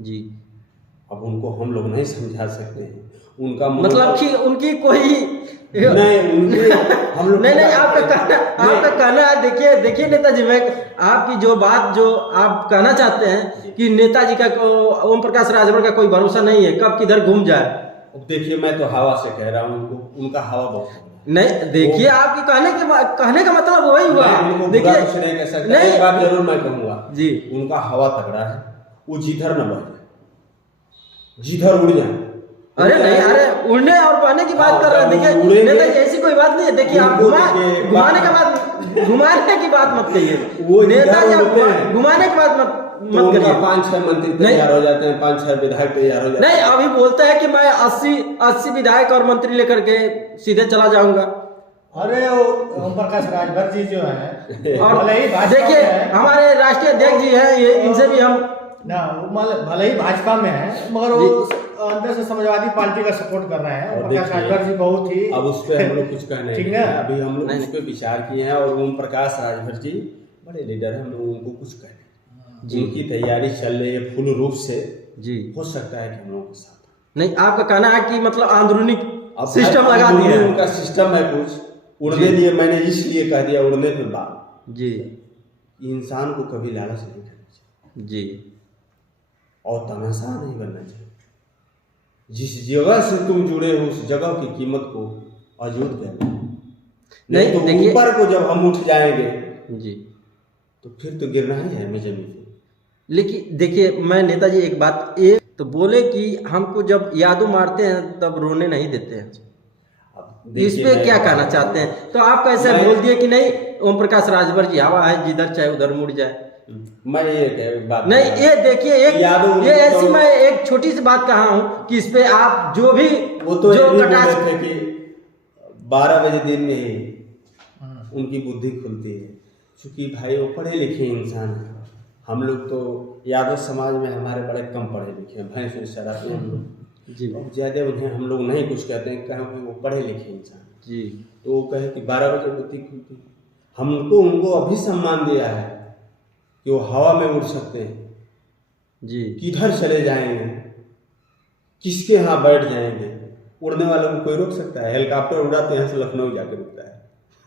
जी, अब उनको हम लोग नहीं समझा सकते हैं। उनका मतलब कि उनकी कोई नहीं, उनके हम लोग नहीं, आपका कहना है। देखिए नेताजी, मैं आपकी जो बात जो आप कहना चाहते हैं कि नेताजी का ओम प्रकाश राजभर का कोई भरोसा नहीं है, कब किधर घूम जाए। देखिए मैं तो हवा से कह रहा हूँ, उनको उनका हवा बहुत नहीं, देखिए आपकी कहने का मतलब वही हुआ। देखिए नहीं कह सकता, एक बात जरूर मैं कहूँगा जी, उनका हवा तगड़ा है, वो जिधर न बह जाए, जिधर उड़ जाए। अरे नहीं, अरे उड़ने और बहने की बात कर रहे हैं। देखिए नेताजी ऐसी कोई बात नहीं है। देखिए आप घुमाने की बात मत कहिए, नेताजी घुमाने की बात मत करिए। 5-6 मंत्री तैयार हो जाते हैं, 5-6 विधायक तैयार हो जाते हैं। नहीं, अभी बोलते हैं कि मैं 80 विधायक और मंत्री लेकर के सीधे चला जाऊंगा। अरे ओम प्रकाश राजभर जी जो है, और देखिए हमारे राष्ट्रीय अध्यक्ष जी हैं, ये इनसे भी हम भले ही भाजपा में है मगर वो अंदर से समाजवादी पार्टी का सपोर्ट कर रहे हैं। ओम प्रकाश राजभर जी बहुत ही, अब उस पर हम लोग कुछ कहने ठीक है, अभी हम लोग उस पर विचार किए हैं और ओम प्रकाश राजभर जी बड़े लीडर हैं, हम लोग उनको कुछ कहने जिनकी तैयारी चल रही है फुल रूप से जी, हो सकता है कि हम लोगों के साथ नहीं। आपका कहना है कि मतलब अंदरूनी सिस्टम लगा दिया, उनका सिस्टम है कुछ उड़ने दिए। मैंने इसलिए कह दिया उड़ने के बाद जी, इंसान को कभी लालच नहीं करना चाहिए जी और तमाशा नहीं बनना चाहिए। जिस जगह से तुम जुड़े हो उस जगह की कीमत को अजूद कर नहीं तो ऊपर को जब हम उठ जाएंगे जी तो फिर तो गिरना ही है हमें जमीन पे। लेकिन देखिए मैं नेताजी एक बात तो बोले कि हमको जब यादों मारते हैं तब रोने नहीं देते हैं। इस पे क्या कहना चाहते हैं? तो आप कैसे बोल दिए कि नहीं ओम प्रकाश राजभर जी हवा है, जिधर चाहे उधर मुड़ जाए। मैं ये बात नहीं, ये देखिए ये ऐसी मैं एक छोटी सी बात कहा हूँ कि इस पे आप जो भी वो तो जो थे कि 12 बजे दिन में ही उनकी बुद्धि खुलती है, क्योंकि भाई वो पढ़े लिखे इंसान है। हम लोग तो यादव समाज में हमारे बड़े कम पढ़े लिखे हैं, भैंस में शराबी हम लोग जी, बहुत ज़्यादा उन्हें हम लोग नहीं कुछ कहते हैं, कहें कि वो पढ़े लिखे इंसान जी, तो वो कहे कि 12 बजे बुद्धि खुलती है। हमको उनको अभी सम्मान दिया है कि वो हवा में उड़ सकते हैं जी, किधर चले जाएंगे, किसके यहाँ बैठ जाएंगे, उड़ने वालों को कोई रोक सकता है? हेलीकॉप्टर उड़ाते हैं से लखनऊ जाकर रुकता है,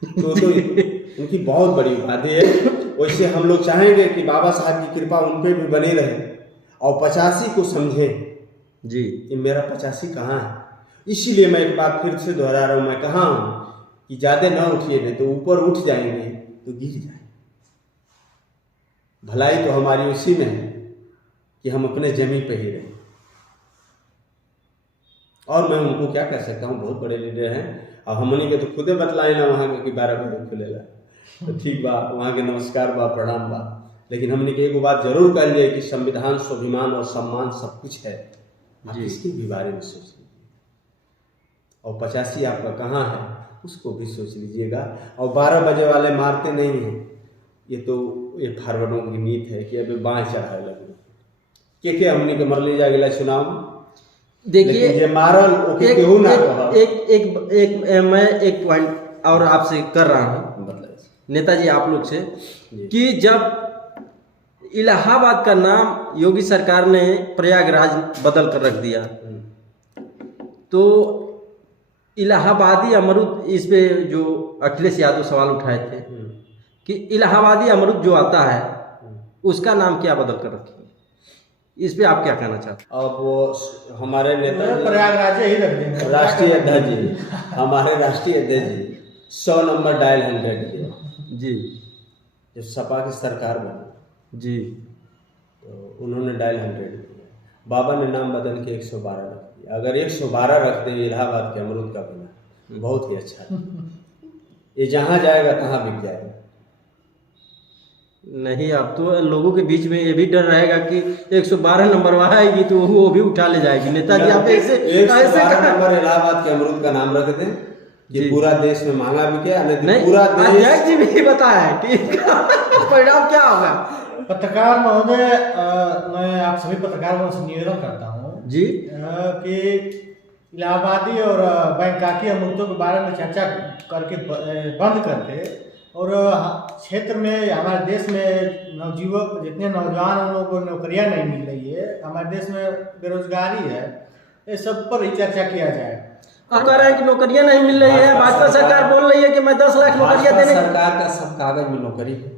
तो उनकी बहुत बड़ी उपाधि है। वैसे हम लोग चाहेंगे कि बाबा साहब की कृपा उन पर भी बनी रहे और 85 को समझे जी कि मेरा 85 कहाँ है। इसीलिए मैं एक बात फिर से दोहरा रहा हूँ, मैं कहा हूँ कि ज़्यादा न उठिए, नहीं तो ऊपर उठ जाएंगे तो गिर जाए। भलाई तो हमारी उसी में है कि हम अपने जमी पे ही रहें। और मैं उनको क्या कह सकता हूँ, बहुत बड़े लीडर हैं। अब हमने के तो खुदे बतलाए ना वहाँ के 12 बजे खुलेगा, तो ठीक बा, वहाँ के नमस्कार बा, प्रणाम बा। लेकिन हमने के एक बात जरूर कर लिया कि संविधान, स्वाभिमान और सम्मान सब कुछ है, आप इसके भी बारे में सोच लीजिए। और 85 आपका कहाँ है उसको भी सोच लीजिएगा। और 12 बजे वाले मारते नहीं हैं, ये तो ये फारवर्डों की नीत है कि अभी बाएं चढ़ाए लगे के हमने के मरले जाएगा चुनाव। देखिए ये मारल ओके केहू ना कहा। मैं एक पॉइंट और आपसे कर रहा हूँ नेताजी आप लोग से कि जब इलाहाबाद का नाम योगी सरकार ने प्रयागराज बदल कर रख दिया, तो इलाहाबादी अमरूद, इस पे जो अखिलेश यादव सवाल उठाए थे कि इलाहाबादी अमरूद जो आता है उसका नाम क्या बदल कर रखे, इस पे आप क्या कहना चाहते हैं? अब वो हमारे नेता प्रयागराज ही रख देंगे। राष्ट्रीय अध्यक्ष जी, हमारे राष्ट्रीय अध्यक्ष जी 100 नंबर डायल 100 किया जी, जब सपा की सरकार बनी जी, तो उन्होंने डायल 100 किया। बाबा ने नाम बदल के 112 रख दिया। अगर 112 रख दे इलाहाबाद के अमरूद का बिना, बहुत ही अच्छा है। ये जहाँ जाएगा तहाँ बिक जाएगा। नहीं, अब तो लोगों के बीच में ये भी डर रहेगा कि 112 नंबर आएगी तो वो भी उठा ले जाएगी। नेताजी आप ऐसे 112 नंबर इलाहाबाद के अमरूद का नाम रख दें कि पूरा देश में मांगा भी क्या, नहीं पूरा देश। अध्यक्ष जी भी बताया कि परिणाम क्या होगा। पत्रकार महोदय, मैं आप सभी पत्रकारों से निवेदन करता हूँ जी कि इलाहाबादी और बैंकाकी अमरूदों के बारे में चर्चा करके बंद करके, और क्षेत्र में हमारे देश में नवयुवक जितने नौजवान उन लोगों को नौकरियां नहीं मिल रही है, हमारे देश में बेरोजगारी है, ये सब पर ही चर्चा किया जाए। आप कह रहे हैं कि नौकरियां नहीं मिल रही है, भाजपा सरकार बोल रही है कि मैं 10 लाख नौकरियां देने। सरकार का सब कागज में नौकरी है।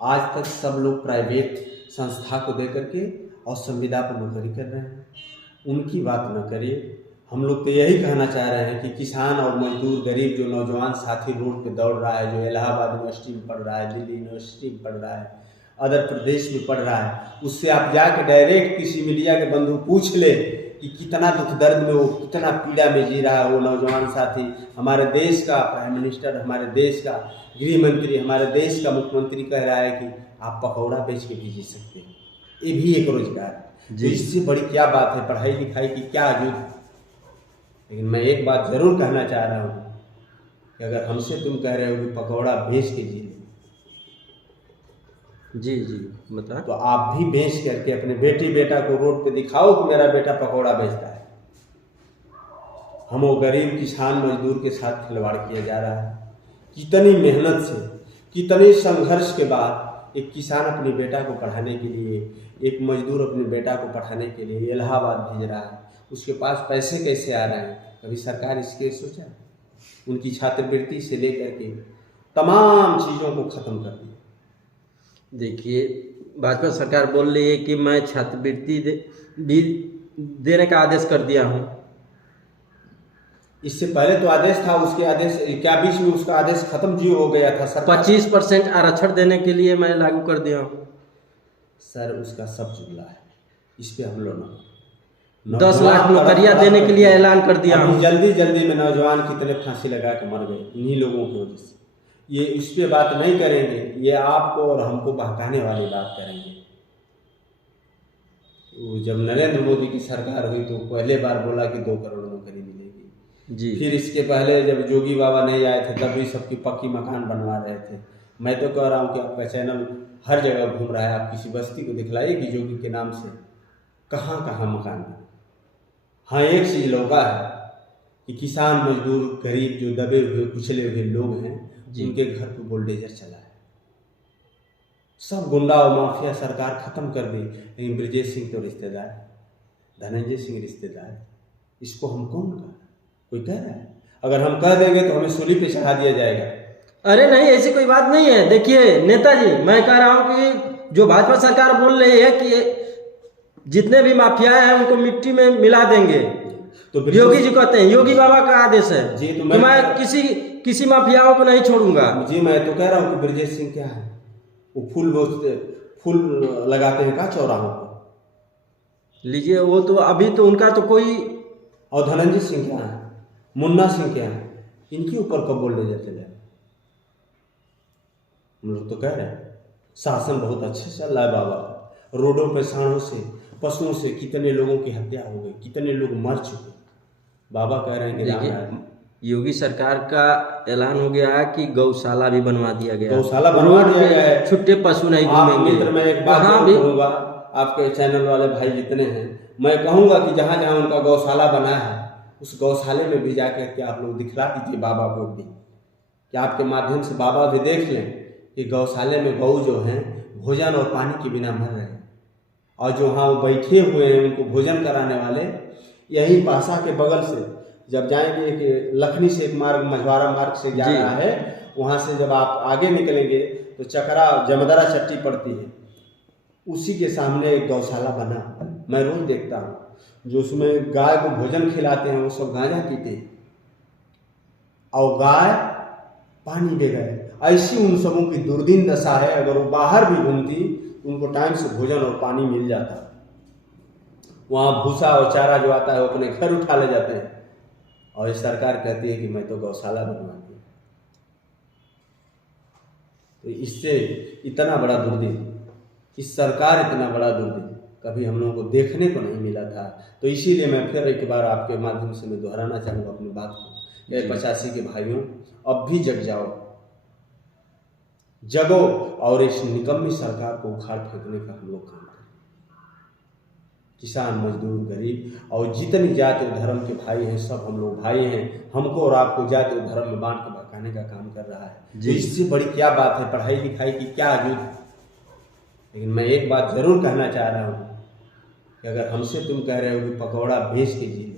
आज तक सब लोग प्राइवेट संस्था को दे करके और संविदा पर नौकरी कर रहे हैं, उनकी बात न करिए। हम लोग तो यही कहना चाह रहे हैं कि किसान और मजदूर, गरीब जो नौजवान साथी रोड पे दौड़ रहा है, जो इलाहाबाद यूनिवर्सिटी में पढ़ रहा है, दिल्ली यूनिवर्सिटी में पढ़ रहा है, अदर प्रदेश में पढ़ रहा है, उससे आप जाके डायरेक्ट किसी मीडिया के बंधु पूछ ले कि कितना दुख दर्द में वो, कितना पीड़ा में जी रहा है वो नौजवान साथी। हमारे देश का प्राइम मिनिस्टर, हमारे देश का गृह मंत्री, हमारे देश का मुख्यमंत्री कह रहा है कि आप पकौड़ा बेच के भी जी सकते हैं, ये भी एक रोजगार है। तो इससे बड़ी क्या बात है, पढ़ाई लिखाई की क्या युद्ध। लेकिन मैं एक बात जरूर कहना चाह रहा हूँ कि अगर हमसे तुम कह रहे हो कि पकौड़ा बेच के जी, जी जी बता, तो आप भी बेच करके अपने बेटी बेटा को रोड पे दिखाओ कि मेरा बेटा पकौड़ा बेचता है। हम वो गरीब किसान मजदूर के साथ खिलवाड़ किया जा रहा है। कितनी मेहनत से, कितने संघर्ष के बाद एक किसान अपने बेटा को पढ़ाने के लिए, एक मजदूर अपने बेटा को पढ़ाने के लिए इलाहाबाद भेज रहा है, उसके पास पैसे कैसे आ रहे हैं, कभी सरकार इसके सोचा? उनकी छात्रवृत्ति से लेकर के तमाम चीज़ों को खत्म कर दिया। देखिए, भाजपा सरकार बोल रही है कि मैं छात्रवृत्ति भी देने का आदेश कर दिया हूँ। इससे पहले तो आदेश था, उसके आदेश क्या बीच में उसका आदेश खत्म जी हो गया था। सर 25% आरक्षण देने के लिए मैं लागू कर दिया हूँ। सर उसका सब जुमला है, इस पे हम लोग 10 लाख नौकरियां देने के लिए ऐलान कर दिया हूँ। जल्दी जल्दी में नौजवान कितने फांसी लगा के मर गए इन्हीं लोगों की वजह से। ये इस पे बात नहीं करेंगे, ये आपको और हमको बहकाने वाली बात करेंगे। वो जब नरेंद्र मोदी की सरकार हुई तो पहले बार बोला कि 2 करोड़ नौकरी मिलेगी जी। फिर इसके पहले जब जोगी बाबा नहीं आए थे तब भी सबकी पक्की मकान बनवा रहे थे। मैं तो कह रहा हूँ कि आपका चैनल हर जगह घूम रहा है, आप किसी बस्ती को दिखलाइए कि जोगी के नाम से कहाँ कहाँ मकान बने। हाँ, एक चीज़ लौका है कि किसान मजदूर गरीब जो दबे हुए कुचले हुए लोग हैं उनके घर पे बुलडोजर चला है। सब गुंडा और माफिया सरकार खत्म कर दी, लेकिन ब्रजेश सिंह तो रिश्तेदार, धनंजय सिंह रिश्तेदार, इसको हम कौन कह रहा है? कोई कह रहा है? अगर हम कह देंगे तो हमें सूली पे चढ़ा दिया जाएगा। अरे नहीं, ऐसी कोई बात नहीं है। देखिए नेताजी, मैं कह रहा हूँ कि जो भाजपा सरकार बोल रही है कि जितने भी माफिया हैं उनको मिट्टी में मिला देंगे, तो योगी जी कहते हैं, योगी बाबा का आदेश है जी, तो मैं किसी माफियाओं को नहीं छोड़ूंगा। जी मैं तो कह रहा हूँ कि ब्रजेश सिंह क्या है, वो फूल लगाते हैं का चौराहों पर। लीजिए, वो तो अभी तो उनका तो कोई, और धनंजय सिंह क्या है, मुन्ना सिंह क्या है, इनके ऊपर कब बुलडोजर चले? हम लोग तो कह रहे हैं शासन बहुत अच्छे से चल रहा है बाबा का। रोडों पे सांडों से, पशुओं से कितने लोगों की हत्या हो गई, कितने लोग मर चुके। बाबा कह रहे हैं कि देखिए, योगी सरकार का ऐलान हो गया है कि गौशाला भी बनवा दिया गया, गौशाला बनवा दिया गया है। छुट्टे पशु नहीं आप घूमेंगे। मित्र, मैं एक बात वहाँ भी कहूँगा, आपके चैनल वाले भाई जितने हैं, मैं कहूँगा कि जहाँ जहाँ उनका गौशाला बना है उस गौशाले में भी जाकर के आप लोग दिखला दीजिए बाबा को भी, कि आपके माध्यम से बाबा भी देख लें कि गौशाले में गौ जो हैं भोजन और पानी के बिना मर रहे हैं। और जो वहाँ वो बैठे हुए हैं उनको भोजन कराने वाले, यही पासा के बगल से जब जाएंगे कि लखनी से एक मार्ग मझवारा मार्ग से जा रहा है, वहाँ से जब आप आगे निकलेंगे तो चकरा जमदरा चट्टी पड़ती है, उसी के सामने एक गौशाला बना। मैं रोज देखता हूँ, जो उसमें गाय को भोजन खिलाते हैं वो सब गांजा पीते हैं और गाय पानी बगैर। ऐसी उन सबों की दुर्दिन दशा है। अगर वो बाहर भी घूमती उनको टाइम से भोजन और पानी मिल जाता। वहाँ भूसा और चारा जो आता है वो अपने घर उठा ले जाते हैं, और ये सरकार कहती है कि मैं तो गौशाला बनवा दी। तो इससे इतना बड़ा दुर्दिन, इस सरकार इतना बड़ा दुर्दिन कभी हम लोगों को देखने को नहीं मिला था। तो इसीलिए मैं फिर एक बार आपके माध्यम से मैं दोहराना चाहूँगा अपनी बात को, 85 के भाइयों, अब भी जग जाओ, जगो और इस निकम्मी सरकार को उखाड़ फेंकने का हम लोग काम करें। किसान, मजदूर, गरीब और जितनी जाति और धर्म के भाई हैं, सब हम लोग भाई हैं। हमको और आपको जाति और धर्म में बांट के भड़काने का काम कर रहा है। तो इससे बड़ी क्या बात है, पढ़ाई लिखाई की क्या युद्ध। लेकिन मैं एक बात जरूर कहना चाह रहा हूँ कि अगर हमसे तुम कह रहे हो कि पकौड़ा बेच के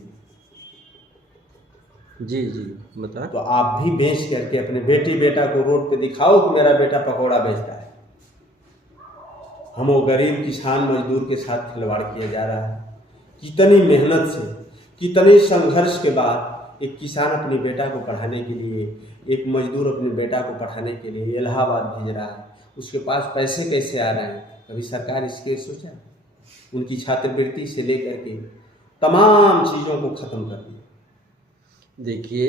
जी, जी बता, तो आप भी बेच करके अपने बेटी बेटा को रोड पे दिखाओ कि मेरा बेटा पकौड़ा बेचता है। हम वो गरीब किसान मजदूर के साथ खिलवाड़ किया जा रहा है। कितनी मेहनत से, कितने संघर्ष के बाद एक किसान अपने बेटा को पढ़ाने के लिए, एक मजदूर अपने बेटा को पढ़ाने के लिए इलाहाबाद भेज रहा है। उसके पास पैसे कैसे आ रहे हैं, कभी सरकार इसके सोचा? उनकी छात्रवृत्ति से लेकर के तमाम चीज़ों को खत्म कर दिया। देखिए,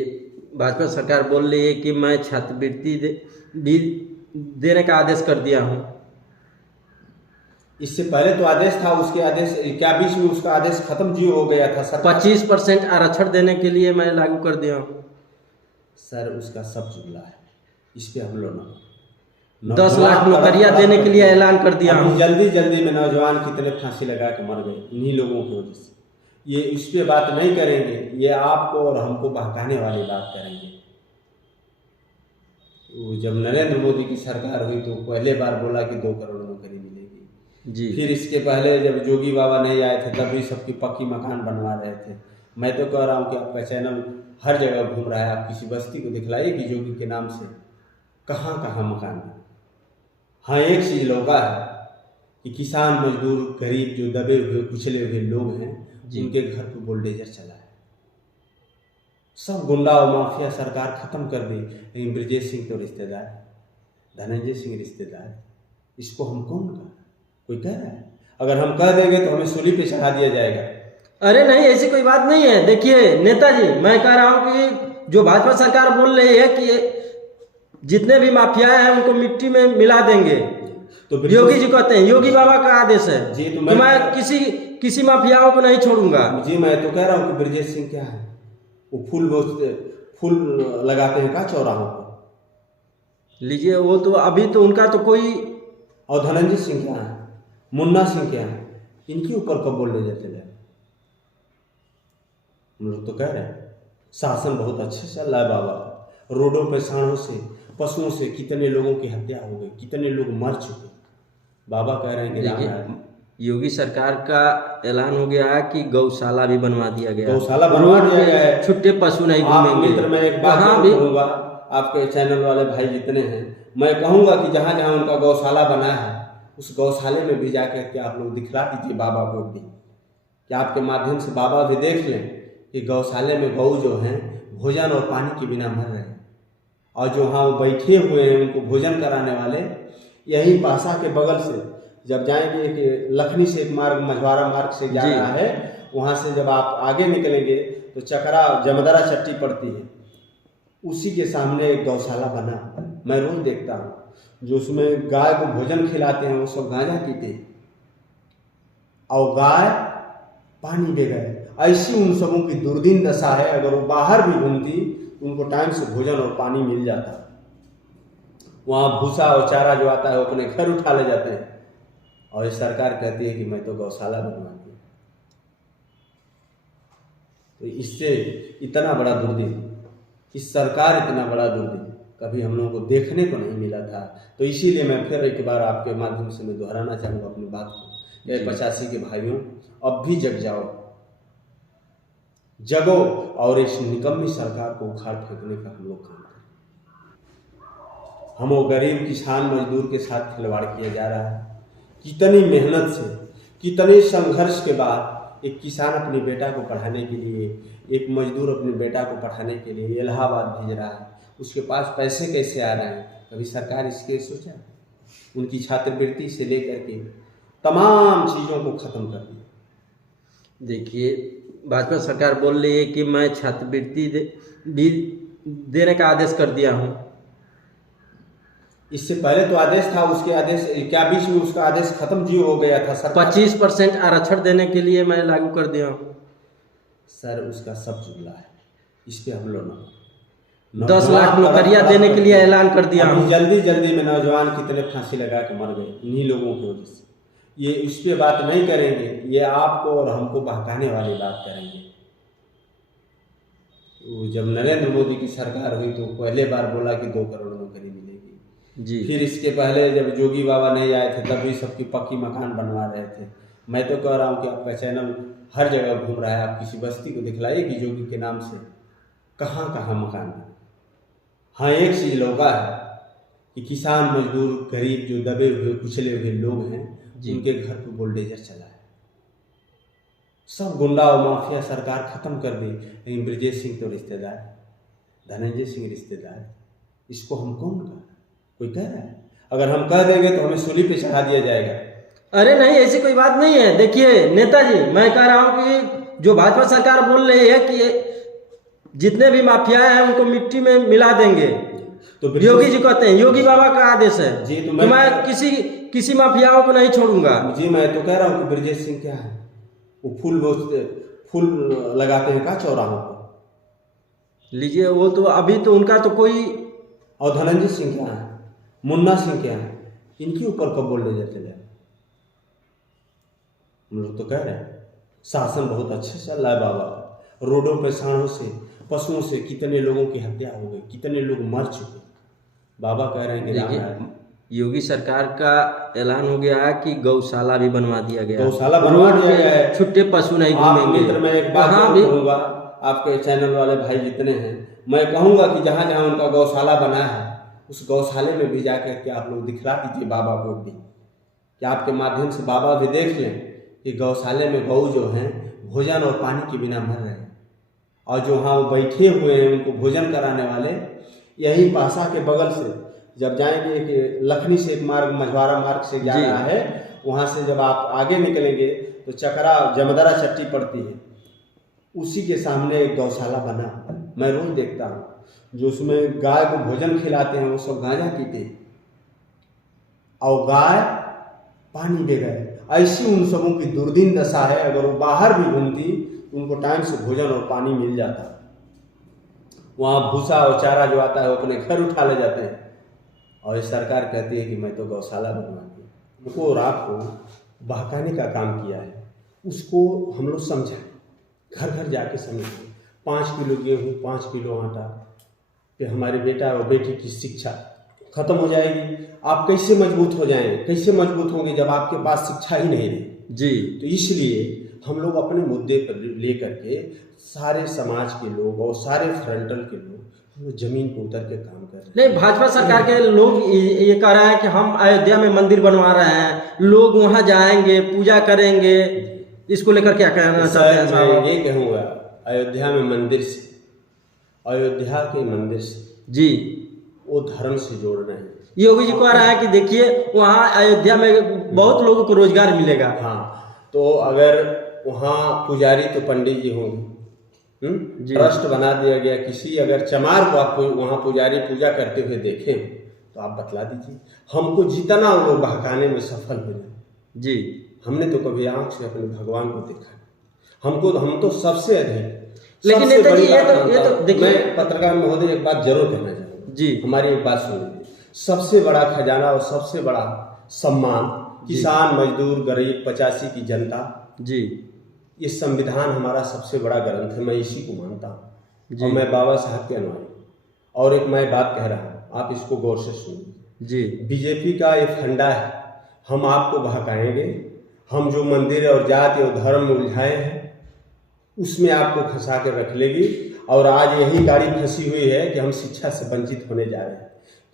भाजपा सरकार बोल रही है कि मैं छात्रवृत्ति भी देने का आदेश कर दिया हूँ। इससे पहले तो आदेश था, उसके आदेश क्या बीच में उसका आदेश खत्म जी हो गया था? सर 25% आरक्षण देने के लिए मैं लागू कर दिया हूँ। सर उसका सब जुमला है, इस पे हम लोग 10 लाख नौकरियां देने के लिए ऐलान कर दिया हूँ। जल्दी में नौजवान कितने फांसी लगा के मर गए इन्हीं लोगों की वजह से। ये इस पे बात नहीं करेंगे, ये आपको और हमको बहकाने वाली बात करेंगे। वो जब नरेंद्र मोदी की सरकार हुई तो पहले बार बोला कि 2 करोड़ नौकरी मिलेगी जी। फिर इसके पहले जब जोगी बाबा नहीं आए थे तब भी सबकी पक्की मकान बनवा रहे थे। मैं तो कह रहा हूँ कि आपका चैनल हर जगह घूम रहा है, आप किसी बस्ती को दिखलाइए कि जोगी के नाम से कहाँ कहाँ मकान है। हाँ, एक चीज़ लौका है कि किसान मजदूर गरीब जो दबे हुए कुचले हुए लोग हैं उनके घर पर बुलडोजर चला है। सब गुंडा और माफिया सरकार खत्म कर दी, लेकिन ब्रजेश सिंह तो रिश्तेदार, धनंजय सिंह रिश्तेदार। इसको हम कौन कह, कोई कह रहा है? अगर हम कह देंगे तो हमें सूली पे चढ़ा दिया जाएगा। अरे नहीं, ऐसी कोई बात नहीं है। देखिए नेताजी, मैं कह रहा हूँ कि जो भाजपा सरकार बोल रही है कि जितने भी माफिया हैं उनको मिट्टी में मिला देंगे, तो योगी जी कहते हैं, योगी बाबा का आदेश है जी, तो मैं किसी माफियाओं को नहीं छोड़ूंगा जी। मैं तो कह रहा हूँ कि ब्रजेश सिंह क्या है, वो फूल लगाते हैं का चौराहों पर? लीजिए, वो तो अभी तो उनका तो कोई, और धनंजय सिंह क्या है, मुन्ना सिंह क्या है, इनके ऊपर कब बुलडोजर चले? हम लोग तो कह रहे हैं शासन बहुत अच्छे से चल रहा है बाबा का। रोडों पे सांडों से, पशुओं से कितने लोगों की हत्या हो गई, कितने लोग मर चुके। बाबा कह रहे हैं कि योगी सरकार का ऐलान हो गया है कि गौशाला भी बनवा दिया गया, गौशाला बनवा दिया गया है। छुट्टे पशु नहीं घूमेंगे। मित्र, मैं एक बात कहूँगा, आपके चैनल वाले भाई जितने हैं, मैं कहूँगा कि जहाँ जहाँ उनका गौशाला बना है उस गौशाले में भी जाकर के आप लोग दिखला दीजिए बाबा को भी, कि आपके माध्यम से बाबा भी देख लें कि गौशाले में गौ जो हैं भोजन और पानी के बिना मर रहे हैं। और जो वहाँ बैठे हुए हैं उनको भोजन कराने वाले, यही पासा के बगल से जब जाएंगे कि लखनी से एक मार्ग मझवारा मार्ग से जा जी। रहा है, वहाँ से जब आप आगे निकलेंगे तो चकरा जमदरा चट्टी पड़ती है, उसी के सामने एक गौशाला बना। मैं रोज देखता हूँ, जो उसमें गाय को भोजन खिलाते हैं वो सब गांजा पीते और गाय पानी बगैर। ऐसी उन सबों की दुर्दिन दशा है। अगर वो बाहर भी घूमती तो उनको टाइम से भोजन और पानी मिल जाता। वहाँ भूसा और चारा जो आता है वो अपने घर उठा ले जाते हैं, और ये सरकार कहती है कि मैं तो गौशाला बनवा दी। तो इससे इतना बड़ा दुर्दिन, इस सरकार इतना बड़ा दुर्दिन कभी हम लोगों को देखने को नहीं मिला था। तो इसीलिए मैं फिर एक बार आपके माध्यम से मैं दोहराना चाहूँगा अपनी बात को, ये 85 के भाइयों, अब भी जग जाओ, जगो और इस निकम्मी सरकार को उखाड़ फेंकने का हम लोग काम करें। हम वो गरीब किसान मजदूर के साथ खिलवाड़ किया जा रहा है। कितनी मेहनत से, कितने संघर्ष के बाद एक किसान अपने बेटा को पढ़ाने के लिए, एक मजदूर अपने बेटा को पढ़ाने के लिए इलाहाबाद भेज रहा है, उसके पास पैसे कैसे आ रहे हैं, कभी सरकार इसके सोचा? उनकी छात्रवृत्ति से लेकर के तमाम चीज़ों को ख़त्म कर दिया। देखिए, भाजपा सरकार बोल रही है कि मैं छात्रवृत्ति भी देने का आदेश कर दिया हूँ। इससे पहले तो आदेश था, उसके आदेश क्या बीच में उसका आदेश खत्म जी हो गया था? सर 25% आरक्षण देने के लिए मैं लागू कर दिया हूँ। सर उसका सब जुमला है, इस पे हम लोग 10 लाख नौकरियां देने के लिए ऐलान कर दिया हूँ। जल्दी जल्दी में नौजवान कितने फांसी लगा के मर गए इन्हीं लोगों की वजह से। ये इस पे बात नहीं करेंगे, ये आपको और हमको बहकाने वाली बात करेंगे। जब नरेंद्र मोदी की सरकार हुई तो पहले बार बोला कि 2 करोड़ नौकरी मिलेगी जी। फिर इसके पहले जब जोगी बाबा नहीं आए थे तब भी सबकी पक्की मकान बनवा रहे थे। मैं तो कह रहा हूँ कि आपका चैनल हर जगह घूम रहा है, आप किसी बस्ती को दिखलाइए कि जोगी के नाम से कहाँ कहाँ मकान बने। हाँ, एक चीज़ लौका है कि किसान मजदूर गरीब जो दबे हुए कुचले हुए लोग हैं उनके घर पर बुलडोजर चला है। सब गुंडा और माफिया सरकार खत्म कर दी, लेकिन ब्रजेश सिंह तो रिश्तेदार, धनंजय सिंह रिश्तेदार, इसको हम कौन कह? कोई कह रहा है? अगर हम कह देंगे तो हमें सूली पे चढ़ा दिया जाएगा। अरे नहीं, ऐसी कोई बात नहीं है। देखिए नेताजी, मैं कह रहा हूँ कि जो भाजपा सरकार बोल रही है कि जितने भी माफिया हैं उनको मिट्टी में मिला देंगे, तो योगी जी कहते हैं, योगी बाबा का आदेश है जी, तो मैं किसी माफियाओं को नहीं छोड़ूंगा। जी, मैं तो कह रहा हूँ कि ब्रजेश सिंह क्या है, वो फूल बेचते, फूल लगाते हैं का चौराहों पर? लीजिए, वो तो अभी तो उनका तो कोई। और धनंजय सिंह क्या है, मुन्ना सिंह क्या है, इनके ऊपर कब बोल ले जाते जाए? हम लोग तो कह रहे हैं शासन बहुत अच्छे चल रहा है बाबा। रोडों पे सांडों से, पशुओं से कितने लोगों की हत्या हो गई, कितने लोग मर चुके। बाबा कह रहे हैं कि देखिए, योगी सरकार का ऐलान हो गया है कि गौशाला भी बनवा दिया गया, गौशाला बनवा दिया गया है, छुट्टे पशु नहीं घूमेंगे। मित्र, मैं एक बात कहूँगा, आपके चैनल वाले भाई जितने हैं, मैं कहूँगा कि जहाँ जहाँ उनका गौशाला बना है उस गौशाले में भी जाकर के आप लोग दिखला दीजिए बाबा को भी, कि आपके माध्यम से बाबा भी देख लें कि गौशाले में गौ जो हैं भोजन और पानी के बिना मर रहे हैं, और जो वहाँ वो बैठे हुए हैं उनको भोजन कराने वाले यही पासा के बगल से जब जाएंगे कि लखनी से एक मार्ग मझवारा मार्ग से जा रहा है, वहाँ से जब आप आगे निकलेंगे तो चकरा जमदरा चट्टी पड़ती है, उसी के सामने एक गौशाला बना। मैं रोज देखता हूँ, जो उसमें गाय को भोजन खिलाते हैं वो सब गांजा पीते और गाय पानी बगैर। ऐसी उन सबों की दुर्दिन दशा है। अगर वो बाहर भी घूमती तो उनको टाइम से भोजन और पानी मिल जाता। वहाँ भूसा और चारा जो आता है वो अपने घर उठा ले जाते हैं, और ये सरकार कहती है कि मैं तो गौशाला बनवा दी। उनको और आपको बहकाने का काम किया है, उसको हम लोग समझाएं, घर घर जाके समझाएं। 5 किलो गेहूँ, 5 किलो आटा कि हमारे बेटा और बेटी की शिक्षा खत्म हो जाएगी। आप कैसे मजबूत हो जाएंगे, कैसे मजबूत होंगे जब आपके पास शिक्षा ही नहीं रही जी। तो इसलिए हम लोग अपने मुद्दे पर लेकर के सारे समाज के लोग और सारे फ्रंटल के लोग हम लोग जमीन पर उतर के काम कर रहे हैं। नहीं, भाजपा सरकार के लोग ये कह रहे हैं कि हम अयोध्या में मंदिर बनवा रहे हैं, लोग वहां जाएंगे, पूजा करेंगे। इसको लेकर क्या कहना चाहते हैं साहब? मैं ये कहूँगा, अयोध्या में मंदिर से, अयोध्या के मंदिर से जी, वो धर्म से जोड़ रहे हैं। योगी जी कह रहा है कि देखिए वहाँ अयोध्या में बहुत लोगों को रोजगार मिलेगा। हाँ, तो अगर वहाँ पुजारी तो पंडित जी होंगे, जी। ट्रस्ट बना दिया गया, किसी अगर चमार को आप वहाँ पुजारी पूजा करते हुए देखें तो आप बतला दीजिए। हमको जितना वो लोग बहकाने में सफल हुए जी, हमने तो कभी आंख से अपने भगवान को देखा नहीं। हम तो सबसे अधिक, लेकिन सबसे नेताजी बड़ी ये बात तो मानता हूं। देखिए, मैं पत्रकार महोदय एक बात जरूर कहना चाहूंगा जी। हमारी एक बात सुन लीजिए। सबसे बड़ा खजाना और सबसे बड़ा सम्मान किसान, मजदूर, गरीब, 85 की जनता, जी ये संविधान हमारा सबसे बड़ा ग्रंथ है। मैं इसी को मानता हूँ जी। और मैं बाबा साहब के अनुयायी हूँ। और एक मैं बात कह रहा हूँ, आप इसको गौर से सुनिए। जी, बीजेपी का एक फंडा है, हम आपको बहकाएंगे, हम जो मंदिर और जाति और धर्म में उलझाए हैं उसमें आपको फंसा के रख लेगी। और आज यही गाड़ी फंसी हुई है कि हम शिक्षा से वंचित होने जा रहे हैं।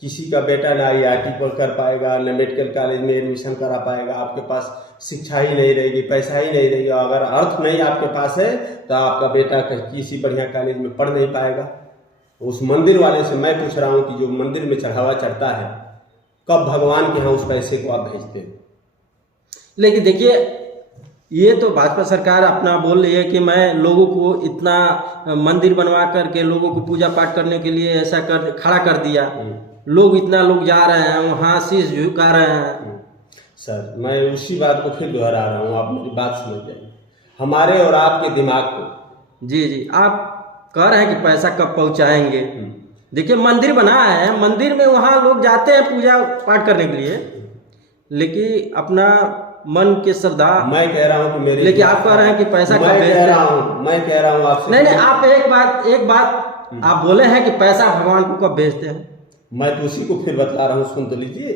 किसी का बेटा ना IIT पर कर पाएगा, न मेडिकल कॉलेज में एडमिशन करा पाएगा, आपके पास शिक्षा ही नहीं रहेगी, पैसा ही नहीं रहेगा। अगर अर्थ नहीं आपके पास है तो आपका बेटा किसी बढ़िया कॉलेज में पढ़ नहीं पाएगा। उस मंदिर वाले से मैं पूछ रहा हूँ कि जो मंदिर में चढ़ावा चढ़ता है, कब भगवान के यहाँ उस पैसे को आप भेजते हैं? लेकिन देखिए ये तो भाजपा सरकार अपना बोल रही है कि मैं लोगों को इतना मंदिर बनवा करके लोगों को पूजा पाठ करने के लिए ऐसा कर खड़ा कर दिया, लोग इतना लोग जा रहे हैं वहाँ शीश झुका रहे हैं। सर, मैं उसी बात को फिर दोहरा रहा हूँ, आप मेरी बात समझ जाइए। हमारे और आपके दिमाग को, जी जी, आप कह रहे हैं कि पैसा कब पहुँचाएंगे। देखिए मंदिर बना है, मंदिर में वहाँ लोग जाते हैं पूजा पाठ करने के लिए, लेकिन अपना मन के श्रद्धा। मैं कह रहा हूँ कि मेरे, लेकिन आप कह रहे हैं कि पैसा कब मैं भेजते कह हैं। रहा हूँ आपसे, नहीं, आप एक बात आप बोले हैं कि पैसा भगवान को कब भेजते हैं। मैं तो उसी को फिर बतला रहा हूँ, सुन तो लीजिए।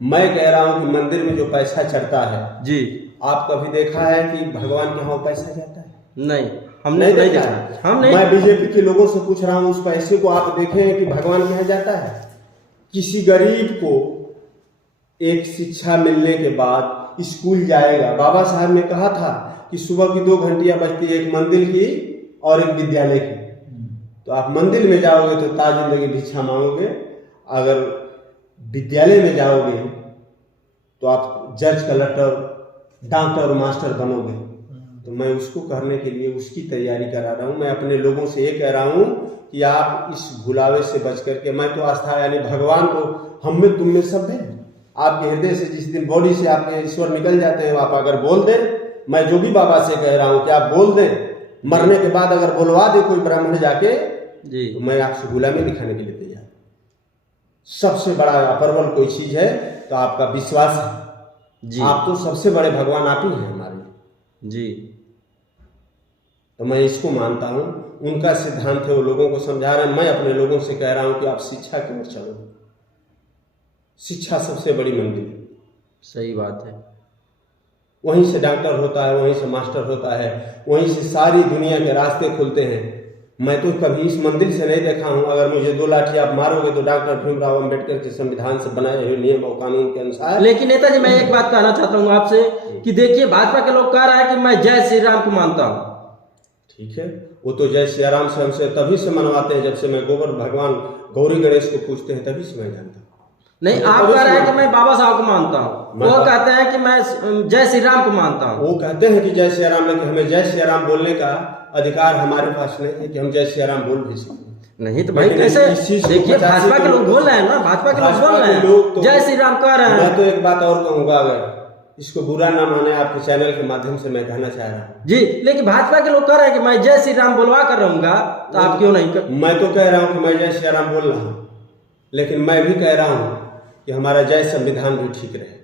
मैं कह रहा हूँ कि मंदिर में जो पैसा चढ़ता है, जी, आप कभी देखा है कि भगवान के यहाँ पैसा जाता है? नहीं, हमने नहीं देखा। हम नहीं। मैं बीजेपी के लोगों से पूछ रहा हूँ, उस पैसे को आप देखें कि भगवान के यहाँ जाता है? किसी गरीब को एक शिक्षा मिलने के बाद स्कूल जाएगा। बाबा साहब ने कहा था कि सुबह की 2 घंटियां बजती है, एक मंदिर की और एक विद्यालय की। तो आप मंदिर में जाओगे तो ताजिंदगी भिक्षा मांगोगे, अगर विद्यालय में जाओगे तो आप जज, कलेक्टर, डॉक्टर और मास्टर बनोगे। तो मैं उसको करने के लिए उसकी तैयारी करा रहा हूँ। मैं अपने लोगों से ये कह रहा हूँ कि आप इस भुलावे से बच करके, मैं तो आस्था यानी भगवान को हम में तुम में सब है। आपके हृदय से जिस दिन बॉडी से आपके ईश्वर निकल जाते हैं, आप अगर बोल दें, मैं जोगी बाबा से कह रहा हूँ कि आप बोल दें, मरने के बाद अगर बुलवा दे कोई ब्राह्मण जाके जी, तो मैं आपसे गुलामी दिखाने के लिए तैयार। सबसे बड़ा अपरवल कोई चीज है तो आपका विश्वास है जी। आप तो सबसे बड़े भगवान आप ही हैं हमारे जी। तो मैं इसको मानता हूँ। उनका सिद्धांत है, वो लोगों को समझा रहे हैं। मैं अपने लोगों से कह रहा हूँ कि आप शिक्षा की ओर चलो। शिक्षा सबसे बड़ी मंदिर है। सही बात है। वहीं से डॉक्टर होता है, वहीं से मास्टर होता है, वहीं से सारी दुनिया के रास्ते खुलते हैं। मैं तो कभी इस मंदिर से नहीं देखा हूँ, अगर मुझे 2 लाठी आप मारोगे तो डॉक्टर भीमराव अंबेडकर के संविधान से बनाए हुए नियम और कानून के अनुसार। लेकिन नेताजी मैं एक बात कहना चाहता हूँ आपसे कि देखिए भाजपा के लोग कह रहा है कि मैं जय श्री राम को मानता हूँ। ठीक है, वो तो जय श्री राम से हमसे तभी से मनवाते हैं जब से मैं गोबर भगवान गौरी गणेश को पूछते हैं, तभी से मैं जानता हूँ। नहीं, आप कह रहे हैं कि मैं बाबा साहब को मानता हूँ, वो कहते हैं कि मैं जय श्री राम को मानता हूँ। वो कहते हैं कि जय श्री राम, लेकिन हमें जय श्री राम बोलने का अधिकार हमारे पास नहीं है कि हम जय श्री राम बोल भी सकें। नहीं तो भाई कैसे, देखिए भाजपा के लोग बोल रहे हैं ना, भाजपा के लोग बोल रहे हैं जय श्री राम कह रहे हैं। मैं तो एक बात और कहूंगा, अगर इसको बुरा ना माने, आपके चैनल के माध्यम से मैं कहना चाह रहा हूँ जी, लेकिन भाजपा के लोग कह रहे हैं कि मैं जय श्री राम बोलवा कर रहूंगा, तो आप क्यों नहीं कर? मैं तो कह रहा हूँ कि मैं जय श्री राम बोल रहा हूँ, लेकिन मैं भी कह रहा हूँ कि हमारा जय संविधान भी ठीक रहे।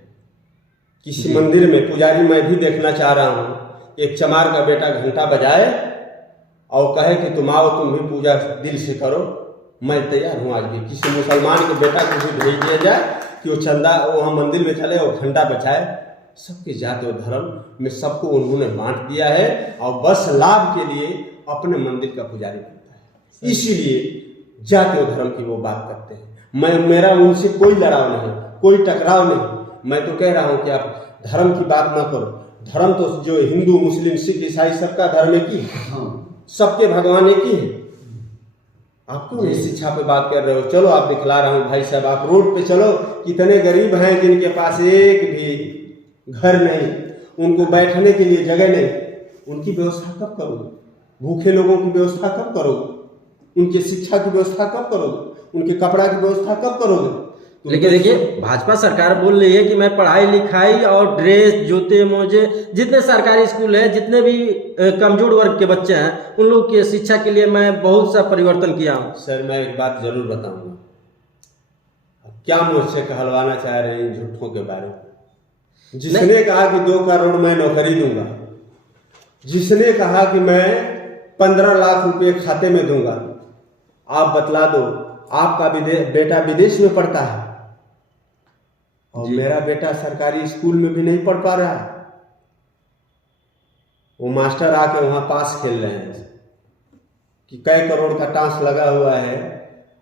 किसी मंदिर में पुजारी मैं भी देखना चाह रहा हूँ, एक चमार का बेटा घंटा बजाए और कहे कि तुम आओ, तुम भी पूजा दिल से करो, मैं तैयार हूँ। आज भी किसी मुसलमान के बेटा को भी भेज दिया जाए कि वो चंदा वहाँ मंदिर में चले और घंटा बचाए। सबके जाति और धर्म में सबको उन्होंने बांट दिया है और बस लाभ के लिए अपने मंदिर का पुजारी बनता है, इसीलिए जाति और धर्म की वो बात करते हैं। मेरा उनसे कोई लड़ाव नहीं, कोई टकराव नहीं। मैं तो कह रहा हूँ कि आप धर्म की बात ना करो। धर्म तो जो हिंदू, मुस्लिम, सिख, ईसाई सबका धर्म एक ही है, सबके भगवान एक ही है। आप क्यों इस शिक्षा पे बात कर रहे हो? चलो आप दिखला रहा हूँ भाई साहब, आप रोड पे चलो, कितने गरीब हैं जिनके पास एक भी घर नहीं, उनको बैठने के लिए जगह नहीं, उनकी व्यवस्था कब करोगे? भूखे लोगों की व्यवस्था कब करोगे? उनकी शिक्षा की व्यवस्था कब करोगे? उनके कपड़ा की व्यवस्था कब करोगे? लेकिन देखिए भाजपा सरकार बोल रही है कि मैं पढ़ाई लिखाई और ड्रेस जूते मोजे जितने सरकारी स्कूल है, जितने भी कमजोर वर्ग के बच्चे हैं, उन लोग की शिक्षा के लिए मैं बहुत सा परिवर्तन किया हूँ। सर मैं एक बात जरूर बताऊंगा, क्या मुझसे कहलवाना चाह रहे हैं इन झूठों के बारे में? जिसने कहा कि 2 करोड़ मैं नौकरी दूंगा, जिसने कहा कि मैं 15 लाख रुपए खाते में दूंगा, आप बतला दो आपका बेटा विदेश में पढ़ता है और मेरा बेटा सरकारी स्कूल में भी नहीं पढ़ पा रहा है। वो मास्टर आके वहां पास खेल रहे हैं कि कई करोड़ का टांस लगा हुआ है,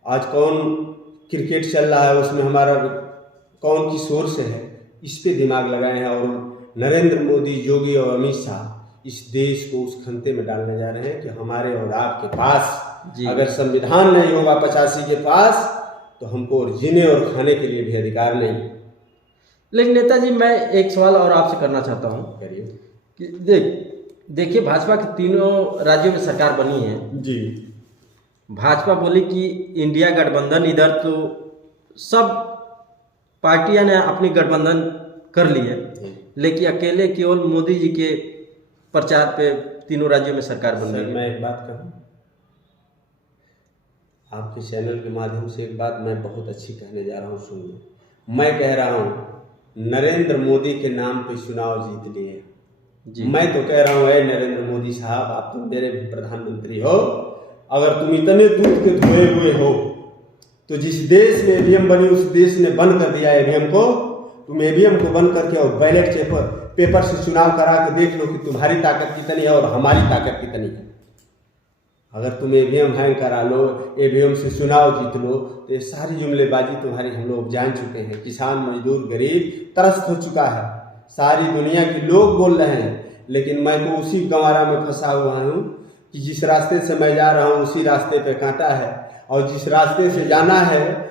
आज कौन क्रिकेट चल रहा है उसमें हमारा कौन की सोर्स है, इस पे दिमाग लगाए हैं। और नरेंद्र मोदी, योगी और अमित शाह इस देश को उस खंते में डालने जा रहे हैं कि हमारे और आपके पास अगर संविधान नहीं होगा 85 के पास, तो हमको और जीने और खाने के लिए भी अधिकार नहीं। लेकिन नेताजी मैं एक सवाल और आपसे करना चाहता हूँ करिए कि देखिए भाजपा की तीनों राज्यों में सरकार बनी है जी। भाजपा बोली कि इंडिया गठबंधन, इधर तो सब पार्टियां ने अपनी गठबंधन कर ली है, लेकिन अकेले केवल मोदी जी के प्रचार पे तीनों राज्यों में सरकार बन रही है। मैं एक बात कहूँ, आपके चैनल के माध्यम से एक बात मैं बहुत अच्छी कहने जा रहा हूँ, सुनिए। मैं कह रहा हूँ नरेंद्र मोदी के नाम पे चुनाव जीत लिए। मैं तो कह रहा हूँ नरेंद्र मोदी साहब, आप तो मेरे भी प्रधानमंत्री हो, अगर तुम इतने दूध के धोए हुए हो तो जिस देश में ईवीएम बनी उस देश ने बंद कर दिया ईवीएम को, तुम ईवीएम को बंद करके और बैलेट पेपर से चुनाव करा के देख लो कि तुम्हारी ताकत कितनी है और हमारी ताकत कितनी है। अगर तुम ईवीएम हैंग करा लो, ईवीएम से चुनाव जीत लो, तो ये सारी जुमलेबाजी तुम्हारी हम लोग जान चुके हैं। किसान, मजदूर, गरीब त्रस्त हो चुका है, सारी दुनिया के लोग बोल रहे हैं। लेकिन मैं तो उसी गंवारा में फंसा हुआ हूँ कि जिस रास्ते से मैं जा रहा हूँ उसी रास्ते पे कांटा है, और जिस रास्ते से जाना है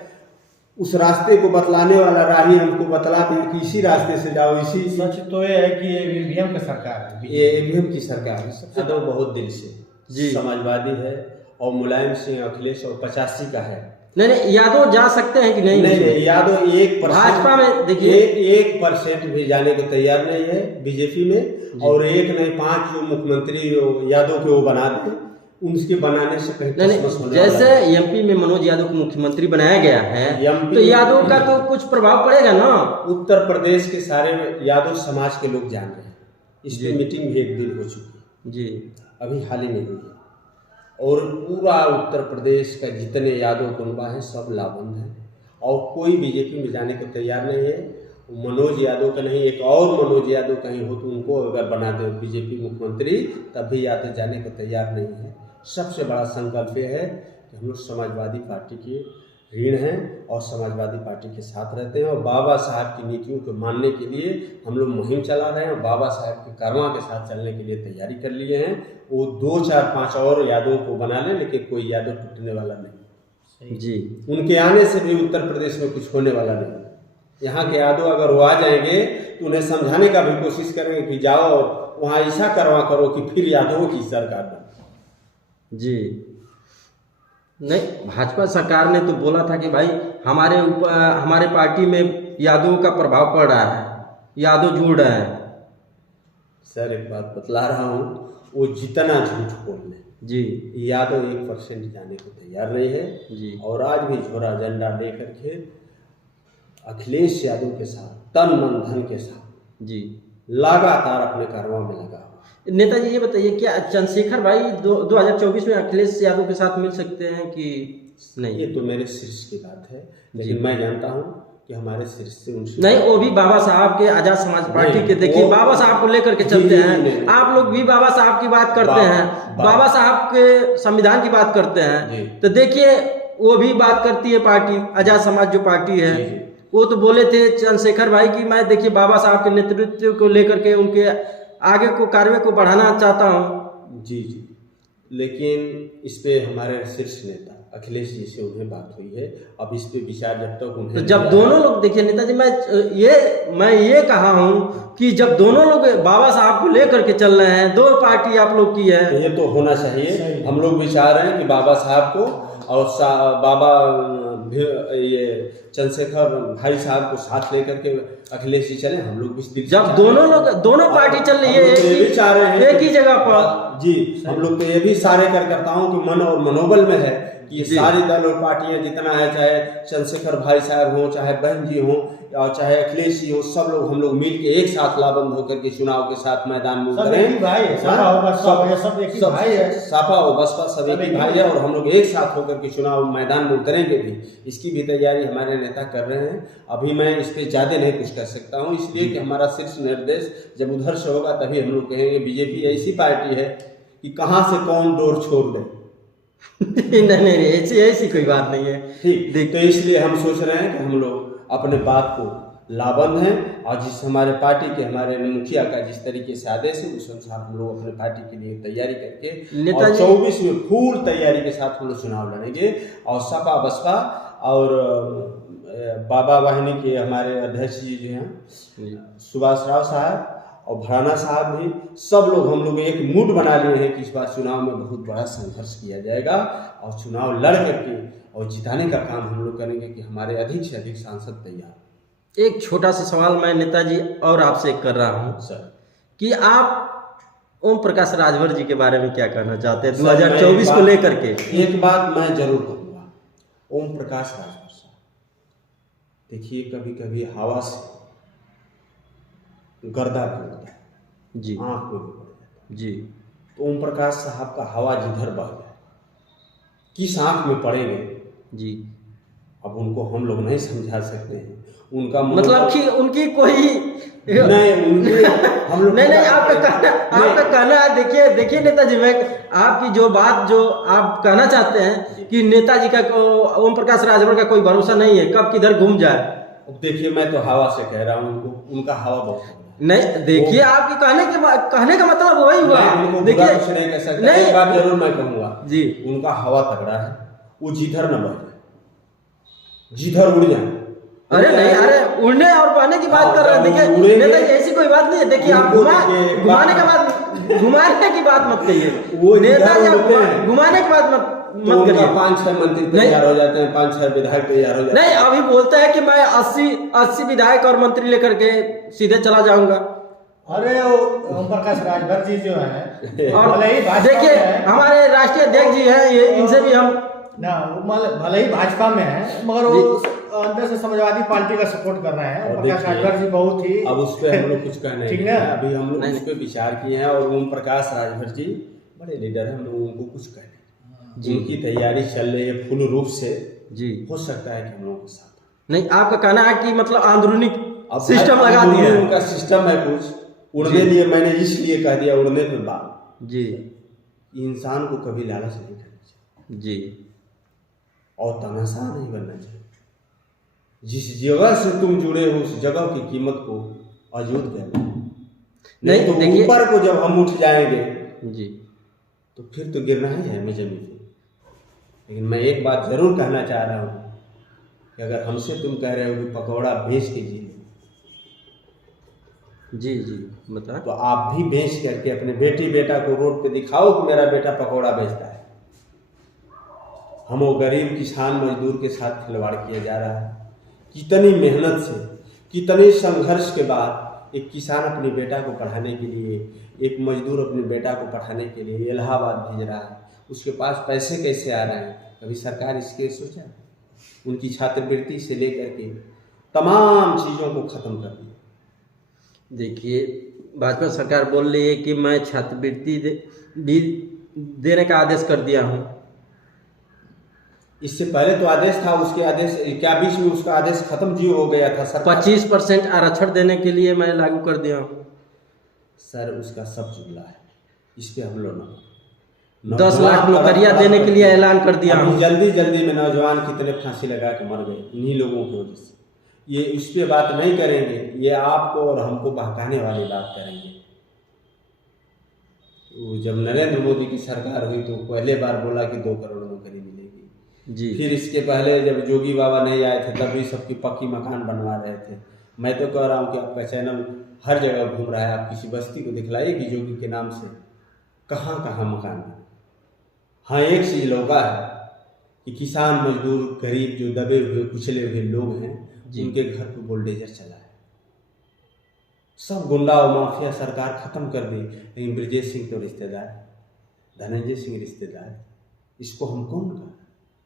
उस रास्ते को बतलाने वाला राही हमको बतलाते हैं कि इसी रास्ते से जाओ। इसी सच तो ये है कि ये ईवीएम की सरकार है, ये ईवीएम की सरकार है। यादव बहुत दिल से जी समाजवादी है और मुलायम सिंह, अखिलेश और 85 का है। नहीं यादव जा सकते हैं कि नहीं? नहीं यादव 1% भाजपा में देखिए 1% भी जाने को तैयार नहीं है बीजेपी में, और 1 नहीं 5 जो मुख्यमंत्री यादव के वो बना दे, उनके बनाने से कहीं जैसे एमपी में मनोज यादव को मुख्यमंत्री बनाया गया है, तो यादव का तो कुछ प्रभाव पड़ेगा ना। उत्तर प्रदेश के सारे यादव समाज के लोग जान रहे हैं, इसकी मीटिंग भी 1 दिन हो चुकी है जी, अभी हाल ही में हुई है। और पूरा उत्तर प्रदेश का जितने यादव कुनबा हैं सब लाभबंद हैं, और कोई बीजेपी में जाने को तैयार नहीं है। मनोज यादव का नहीं, एक और मनोज यादव कहीं हो तो उनको अगर बना दे बीजेपी मुख्यमंत्री, तब भी यादव जाने को तैयार नहीं है। सबसे बड़ा संकल्प ये है कि हम लोग समाजवादी पार्टी के ऋण हैं और समाजवादी पार्टी के साथ रहते हैं, और बाबा साहब की नीतियों को मानने के लिए हम लोग मुहिम चला रहे हैं, और बाबा साहब के कारवां के साथ चलने के लिए तैयारी कर लिए हैं। वो 2, 4, 5 और यादवों को बना लें, लेकिन कोई यादव टूटने वाला नहीं जी। उनके आने से भी उत्तर प्रदेश में कुछ होने वाला नहीं। यहाँ के यादव अगर वो आ जाएंगे तो उन्हें समझाने का भी कोशिश करेंगे कि जाओ और वहाँ ऐसा करवा करो कि फिर यादवों की सरकार बने। जी नहीं, भाजपा सरकार ने तो बोला था कि भाई हमारे ऊपर, हमारे पार्टी में यादवों का प्रभाव पड़ रहा है, यादव जुड़ रहे हैं। सर एक बात बतला रहा हूँ, वो जितना झूठ बोल लें जी, यादव 1% जाने को तैयार नहीं है जी। और आज भी झोरा झंडा लेकर के अखिलेश यादव के साथ तन मन धन के साथ जी लगातार अपने कारवां में लगा। नेताजी ये बताइए, क्या चंद्रशेखर भाई 2024 में अखिलेश यादव के साथ मिल सकते हैं कि नहीं? ये तो मेरे शीर्ष की बात है, लेकिन मैं जानता हूँ कि हमारे शीर्ष से उनसे नहीं, वो भी बाबा साहब के आजाद समाज पार्टी के, देखिए बाबा साहब को लेकर के चलते हैं। आप लोग भी बाबा साहब की बात करते हैं, बाबा साहब के संविधान की बात करते हैं, तो देखिए वो भी बात करती है पार्टी, आजाद समाज जो पार्टी है। वो तो बोले थे चंद्रशेखर भाई कि मैं देखिए बाबा साहब के नेतृत्व को लेकर के उनके आगे को कार्य को बढ़ाना चाहता हूँ। जी, लेकिन इस पे हमारे शीर्ष नेता अखिलेश जी से उन्हें बात हुई है। अब इस पे विचार जब तक उन्हें तो जब दोनों लोग, देखिए नेताजी, मैं ये कहा हूँ कि जब दोनों लोग बाबा साहब को लेकर के चल रहे हैं, दो पार्टी आप लोग की है, तो ये तो होना चाहिए। हम लोग विचार रहे हैं कि बाबा साहब को और बाबा ये चंद्रशेखर भाई साहब को साथ लेकर के अखिलेश जी चले। हम लोग भी जब दोनों पार्टी चल रही है एक ही जगह पर जी, हम लोग तो ये भी सारे कार्यकर्ताओं के मन और मनोबल में है कि ये सारी दल और पार्टियां जितना है, चाहे चंद्रशेखर भाई साहब हो, चाहे बहन जी हो, और चाहे अखिलेश जी हो, सब लोग हम लोग मिल के एक साथ लाबंद होकर के चुनाव के साथ मैदान में उतरें। सपा और बसपा सब एक ही भाई है और हम लोग एक साथ होकर के चुनाव मैदान में उतरेंगे भी। इसकी भी तैयारी हमारे नेता कर रहे हैं। अभी मैं इस पे ज्यादा नहीं कुछ कर सकता हूँ, इसलिए कि हमारा शीर्ष निर्देश जब उधर से होगा तभी हम लोग कहेंगे। बीजेपी ऐसी पार्टी है कि कहाँ से कौन डोर छोड़ दे। नहीं, ऐसी कोई बात नहीं है। ठीक, तो इसलिए हम सोच रहे हैं कि हम लोग अपने बात को लाबंद हैं और जिस हमारे पार्टी के हमारे मुखिया का जिस तरीके से आदेश है उस अनुसार हम लोग अपने पार्टी के लिए तैयारी करके और 24 में फुल तैयारी के साथ हम लोग चुनाव लड़ेंगे। और सपा बसपा और बाबा वाहिनी के हमारे अध्यक्ष जी जो हैं सुभाष राव साहब और भराना साहब भी, सब लोग हम लोग एक मूड बना लिए हैं कि इस बार चुनाव में बहुत बड़ा संघर्ष किया जाएगा और चुनाव लड़ करके और जिताने का काम हम लोग करेंगे कि हमारे अधिक से अधिक सांसद तैयार। एक छोटा सा सवाल मैं नेताजी और आपसे कर रहा हूँ सर कि आप ओम प्रकाश राजभर जी के बारे में क्या कहना चाहते हैं 2024 को लेकर के? एक बात मैं जरूर कहूँगा, ओम प्रकाश राजभर साहब, देखिए कभी कभी हवा से गर्दा भी होता है जी, आँख में भी पड़ जाता है जी। तो ओम प्रकाश साहब का हवा जिधर बह जाए किस आँख में पड़ेंगे जी, अब उनको हम लोग नहीं समझा सकते हैं। उनका मतलब कि उनकी कोई नहीं, उनके हम लोग नहीं, आपका कहना है। देखिए नेताजी, मैं आपकी जो बात जो आप कहना चाहते हैं कि नेताजी का ओम प्रकाश राजभर का कोई भरोसा नहीं है, कब किधर घूम जाए। देखिए मैं तो हवा से कह रहा हूँ, उनका हवा बहुत नहीं, देखिए आपके कहने का मतलब वही हुआ। देखिए कुछ नहीं कह सकता, एक बात जरूर मैं कहूँगा जी, उनका हवा तगड़ा है, वो जिधर न बह जाए, जिधर उड़ जाए। अरे नहीं, अरे उड़ने और बहने की बात कर रहे हैं। देखिए नेता जी, ऐसी कोई बात नहीं है। देखिए आप घुमाने की बात मत कहिए, नेताजी घुमाने की बात मत करिए। 5-6 मंत्री तैयार हो जाते हैं, 5-6 विधायक तैयार हो जाते हैं। नहीं, अभी बोलता है कि मैं 80 विधायक और मंत्री लेकर के सीधे चला जाऊंगा। अरे ओम प्रकाश राजभर जी जो है, और देखिए हमारे राष्ट्रीय अध्यक्ष जी हैं, ये इनसे भी हम भले ही भाजपा में है मगर वो अंदर से समाजवादी पार्टी का सपोर्ट कर रहे हैं। ओम प्रकाश राजभर जी बहुत ही, अब उस पर हम लोग कुछ कहने ठीक है, अभी हम लोग उस पर विचार किए हैं और ओम प्रकाश राजभर जी बड़े लीडर हैं, हम लोग उनको कुछ कहने जिनकी तैयारी चल रही है फुल रूप से जी, हो सकता है कि हम लोगों के साथ नहीं। आपका कहना है कि मतलब आंदरूनी सिस्टम लगा दिया है, उनका सिस्टम है कुछ उड़ने लिए। मैंने इसलिए कह दिया उड़ने पे बात जी, इंसान को कभी लालच नहीं करना चाहिए जी, और तनाशाह नहीं बनना चाहिए। जिस जगह से तुम जुड़े हो उस जगह की कीमत को अजूद कहना नहीं तो देखिए ऊपर को जब हम उठ जाएंगे जी तो फिर तो गिरना ही है हमें जमीन पे। लेकिन मैं एक बात जरूर कहना चाह रहा हूँ कि अगर हमसे तुम कह रहे हो कि पकौड़ा बेच के जी जी जी बता, तो आप भी बेच करके अपने बेटी बेटा को रोड पे दिखाओ कि मेरा बेटा पकौड़ा बेचता है। हम वो गरीब किसान मजदूर के साथ खिलवाड़ किया जा रहा है। कितनी मेहनत से, कितने संघर्ष के बाद एक किसान अपने बेटा को पढ़ाने के लिए, एक मजदूर अपने बेटा को पढ़ाने के लिए इलाहाबाद भेज रहा है, उसके पास पैसे कैसे आ रहे हैं? कभी सरकार इसके सोचा? उनकी छात्रवृत्ति से लेकर के तमाम चीज़ों को ख़त्म कर दिया। देखिए भाजपा सरकार बोल रही है कि मैं छात्रवृत्ति भी देने का आदेश कर दिया हूँ। इससे पहले तो आदेश था, उसके आदेश क्या बीच में उसका आदेश खत्म जी हो गया था? सर 25% आरक्षण देने के लिए मैं लागू कर दिया हूँ। सर उसका सब जुमला है, इस पे हम लोग 10 लाख नौकरियां देने के लिए ऐलान कर दिया हूँ। जल्दी में नौजवान कितने फांसी लगा के मर गए इन्हीं लोगों की वजह से। ये इस पे बात नहीं करेंगे, ये आपको और हमको बहकाने वाली बात करेंगे। जब नरेंद्र मोदी की सरकार हुई तो पहले बार बोला कि 2 करोड़ नौकरी मिलेगी। जी। फिर इसके पहले जब जोगी बाबा नहीं आए थे तब भी सबकी पक्की मकान बनवा रहे थे। मैं तो कह रहा हूँ कि आपका चैनल हर जगह घूम रहा है, आप किसी बस्ती को दिखलाइए कि जोगी के नाम से कहाँ कहाँ मकान बने। हाँ, एक चीज़ लौका है कि किसान मजदूर गरीब जो दबे हुए कुचले हुए लोग हैं उनके घर पर बुलडोजर चला है। सब गुंडा और माफिया सरकार खत्म कर दी, लेकिन ब्रजेश सिंह तो रिश्तेदार, धनंजय सिंह रिश्तेदार, इसको हम कौन कह,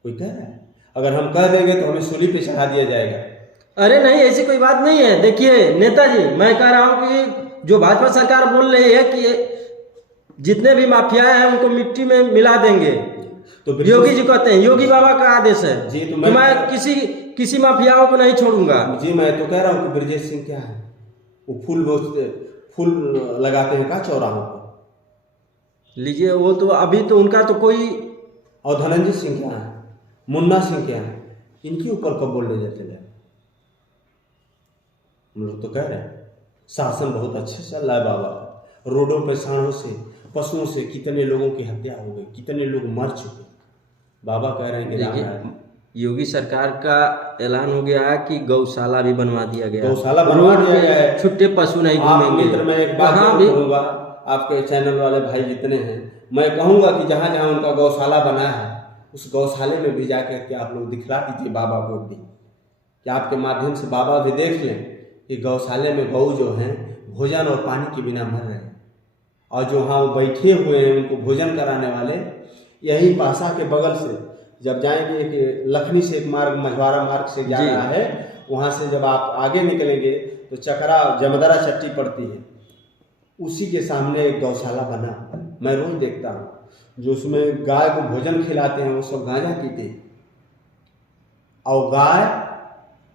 कोई कह रहा है? अगर हम कह देंगे तो हमें सूली पे चढ़ा दिया जाएगा। अरे नहीं, ऐसी कोई बात नहीं है। देखिए नेताजी, मैं कह रहा हूँ कि जो भाजपा सरकार बोल रही है कि जितने भी माफिया हैं उनको मिट्टी में मिला देंगे, तो योगी जी कहते हैं, योगी बाबा का आदेश है जी, तो मैं किसी माफियाओं को नहीं छोड़ूंगा। जी, मैं तो कह रहा हूँ कि ब्रजेश सिंह क्या है, वो फूल लगाते हैं का चौराहों पर। लीजिए, वो तो अभी तो उनका तो कोई। और धनंजय सिंह क्या है, मुन्ना सिंह क्या है, इनके ऊपर कब बोल रहे जाते हैं? हम लोग तो कह रहे हैं शासन बहुत अच्छे चल रहा है बाबा का। रोडों पर सांडों से, पशुओं से कितने लोगों की हत्या हो गई, कितने लोग मर चुके। बाबा कह रहे हैं कि देखिए, योगी सरकार का ऐलान हो गया है कि गौशाला भी बनवा दिया गया, गौशाला बनवा दिया गया है, छुट्टे पशु नहीं घूमेंगे। मित्र, मैं एक बात कहूँगा, आपके चैनल वाले भाई जितने हैं, मैं कहूँगा कि जहाँ जहाँ उनका गौशाला बना है उस गौशाले में भी जाकर के आप लोग दिखला दीजिए बाबा को भी, कि आपके माध्यम से बाबा भी देख लें कि गौशाले में गौ जो हैं भोजन और पानी के बिना मर रहे हैं, और जो वहाँ वो बैठे हुए हैं उनको भोजन कराने वाले यही पासा के बगल से जब जाएंगे कि लखनी से एक मार्ग मझवारा मार्ग से जा रहा है, वहाँ से जब आप आगे निकलेंगे तो चकरा जमदरा चट्टी पड़ती है, उसी के सामने एक गौशाला बना। मैं रोज देखता हूँ, जो उसमें गाय को भोजन खिलाते हैं वो सब गांजा पीते और गाय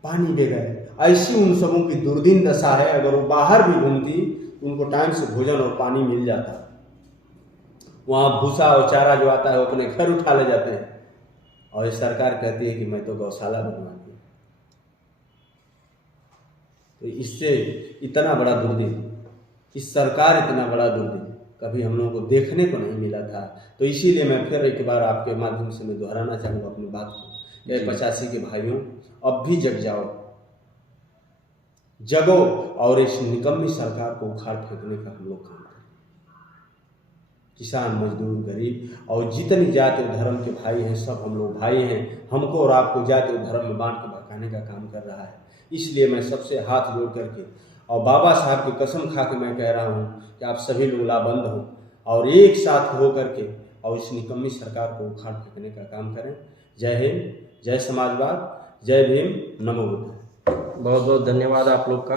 पानी बगैर। ऐसी उन सबों की दुर्दिन दशा है। अगर वो बाहर भी घूमती उनको टाइम से भोजन और पानी मिल जाता। वहाँ भूसा और चारा जो आता है वो अपने घर उठा ले जाते हैं, और ये सरकार कहती है कि मैं तो गौशाला बनवा दी। तो इससे इतना बड़ा दुर्दिन, इस सरकार इतना बड़ा दुर्दिन कभी हम लोगों को देखने को नहीं मिला था। तो इसीलिए मैं फिर एक बार आपके माध्यम से मैं दोहराना चाहूँगा अपनी बात को, 85 के भाइयों, अब भी जग जाओ, जगो और इस निकम्मी सरकार को उखाड़ फेंकने का हम लोग काम करें। किसान मजदूर गरीब और जितनी जाति और धर्म के भाई हैं सब हम लोग भाई हैं। हमको और आपको जाति और धर्म में बांट के भड़काने का काम कर रहा है। इसलिए मैं सबसे हाथ जोड़ करके और बाबा साहब की कसम खा के मैं कह रहा हूँ कि आप सभी लोग लाबंद हो और एक साथ हो करके और इस निकम्मी सरकार को उखाड़ फेंकने का काम करें। जय हिंद, जय समाजवाद, जय भीम, नमो बुद्ध। बहुत बहुत धन्यवाद आप लोग का।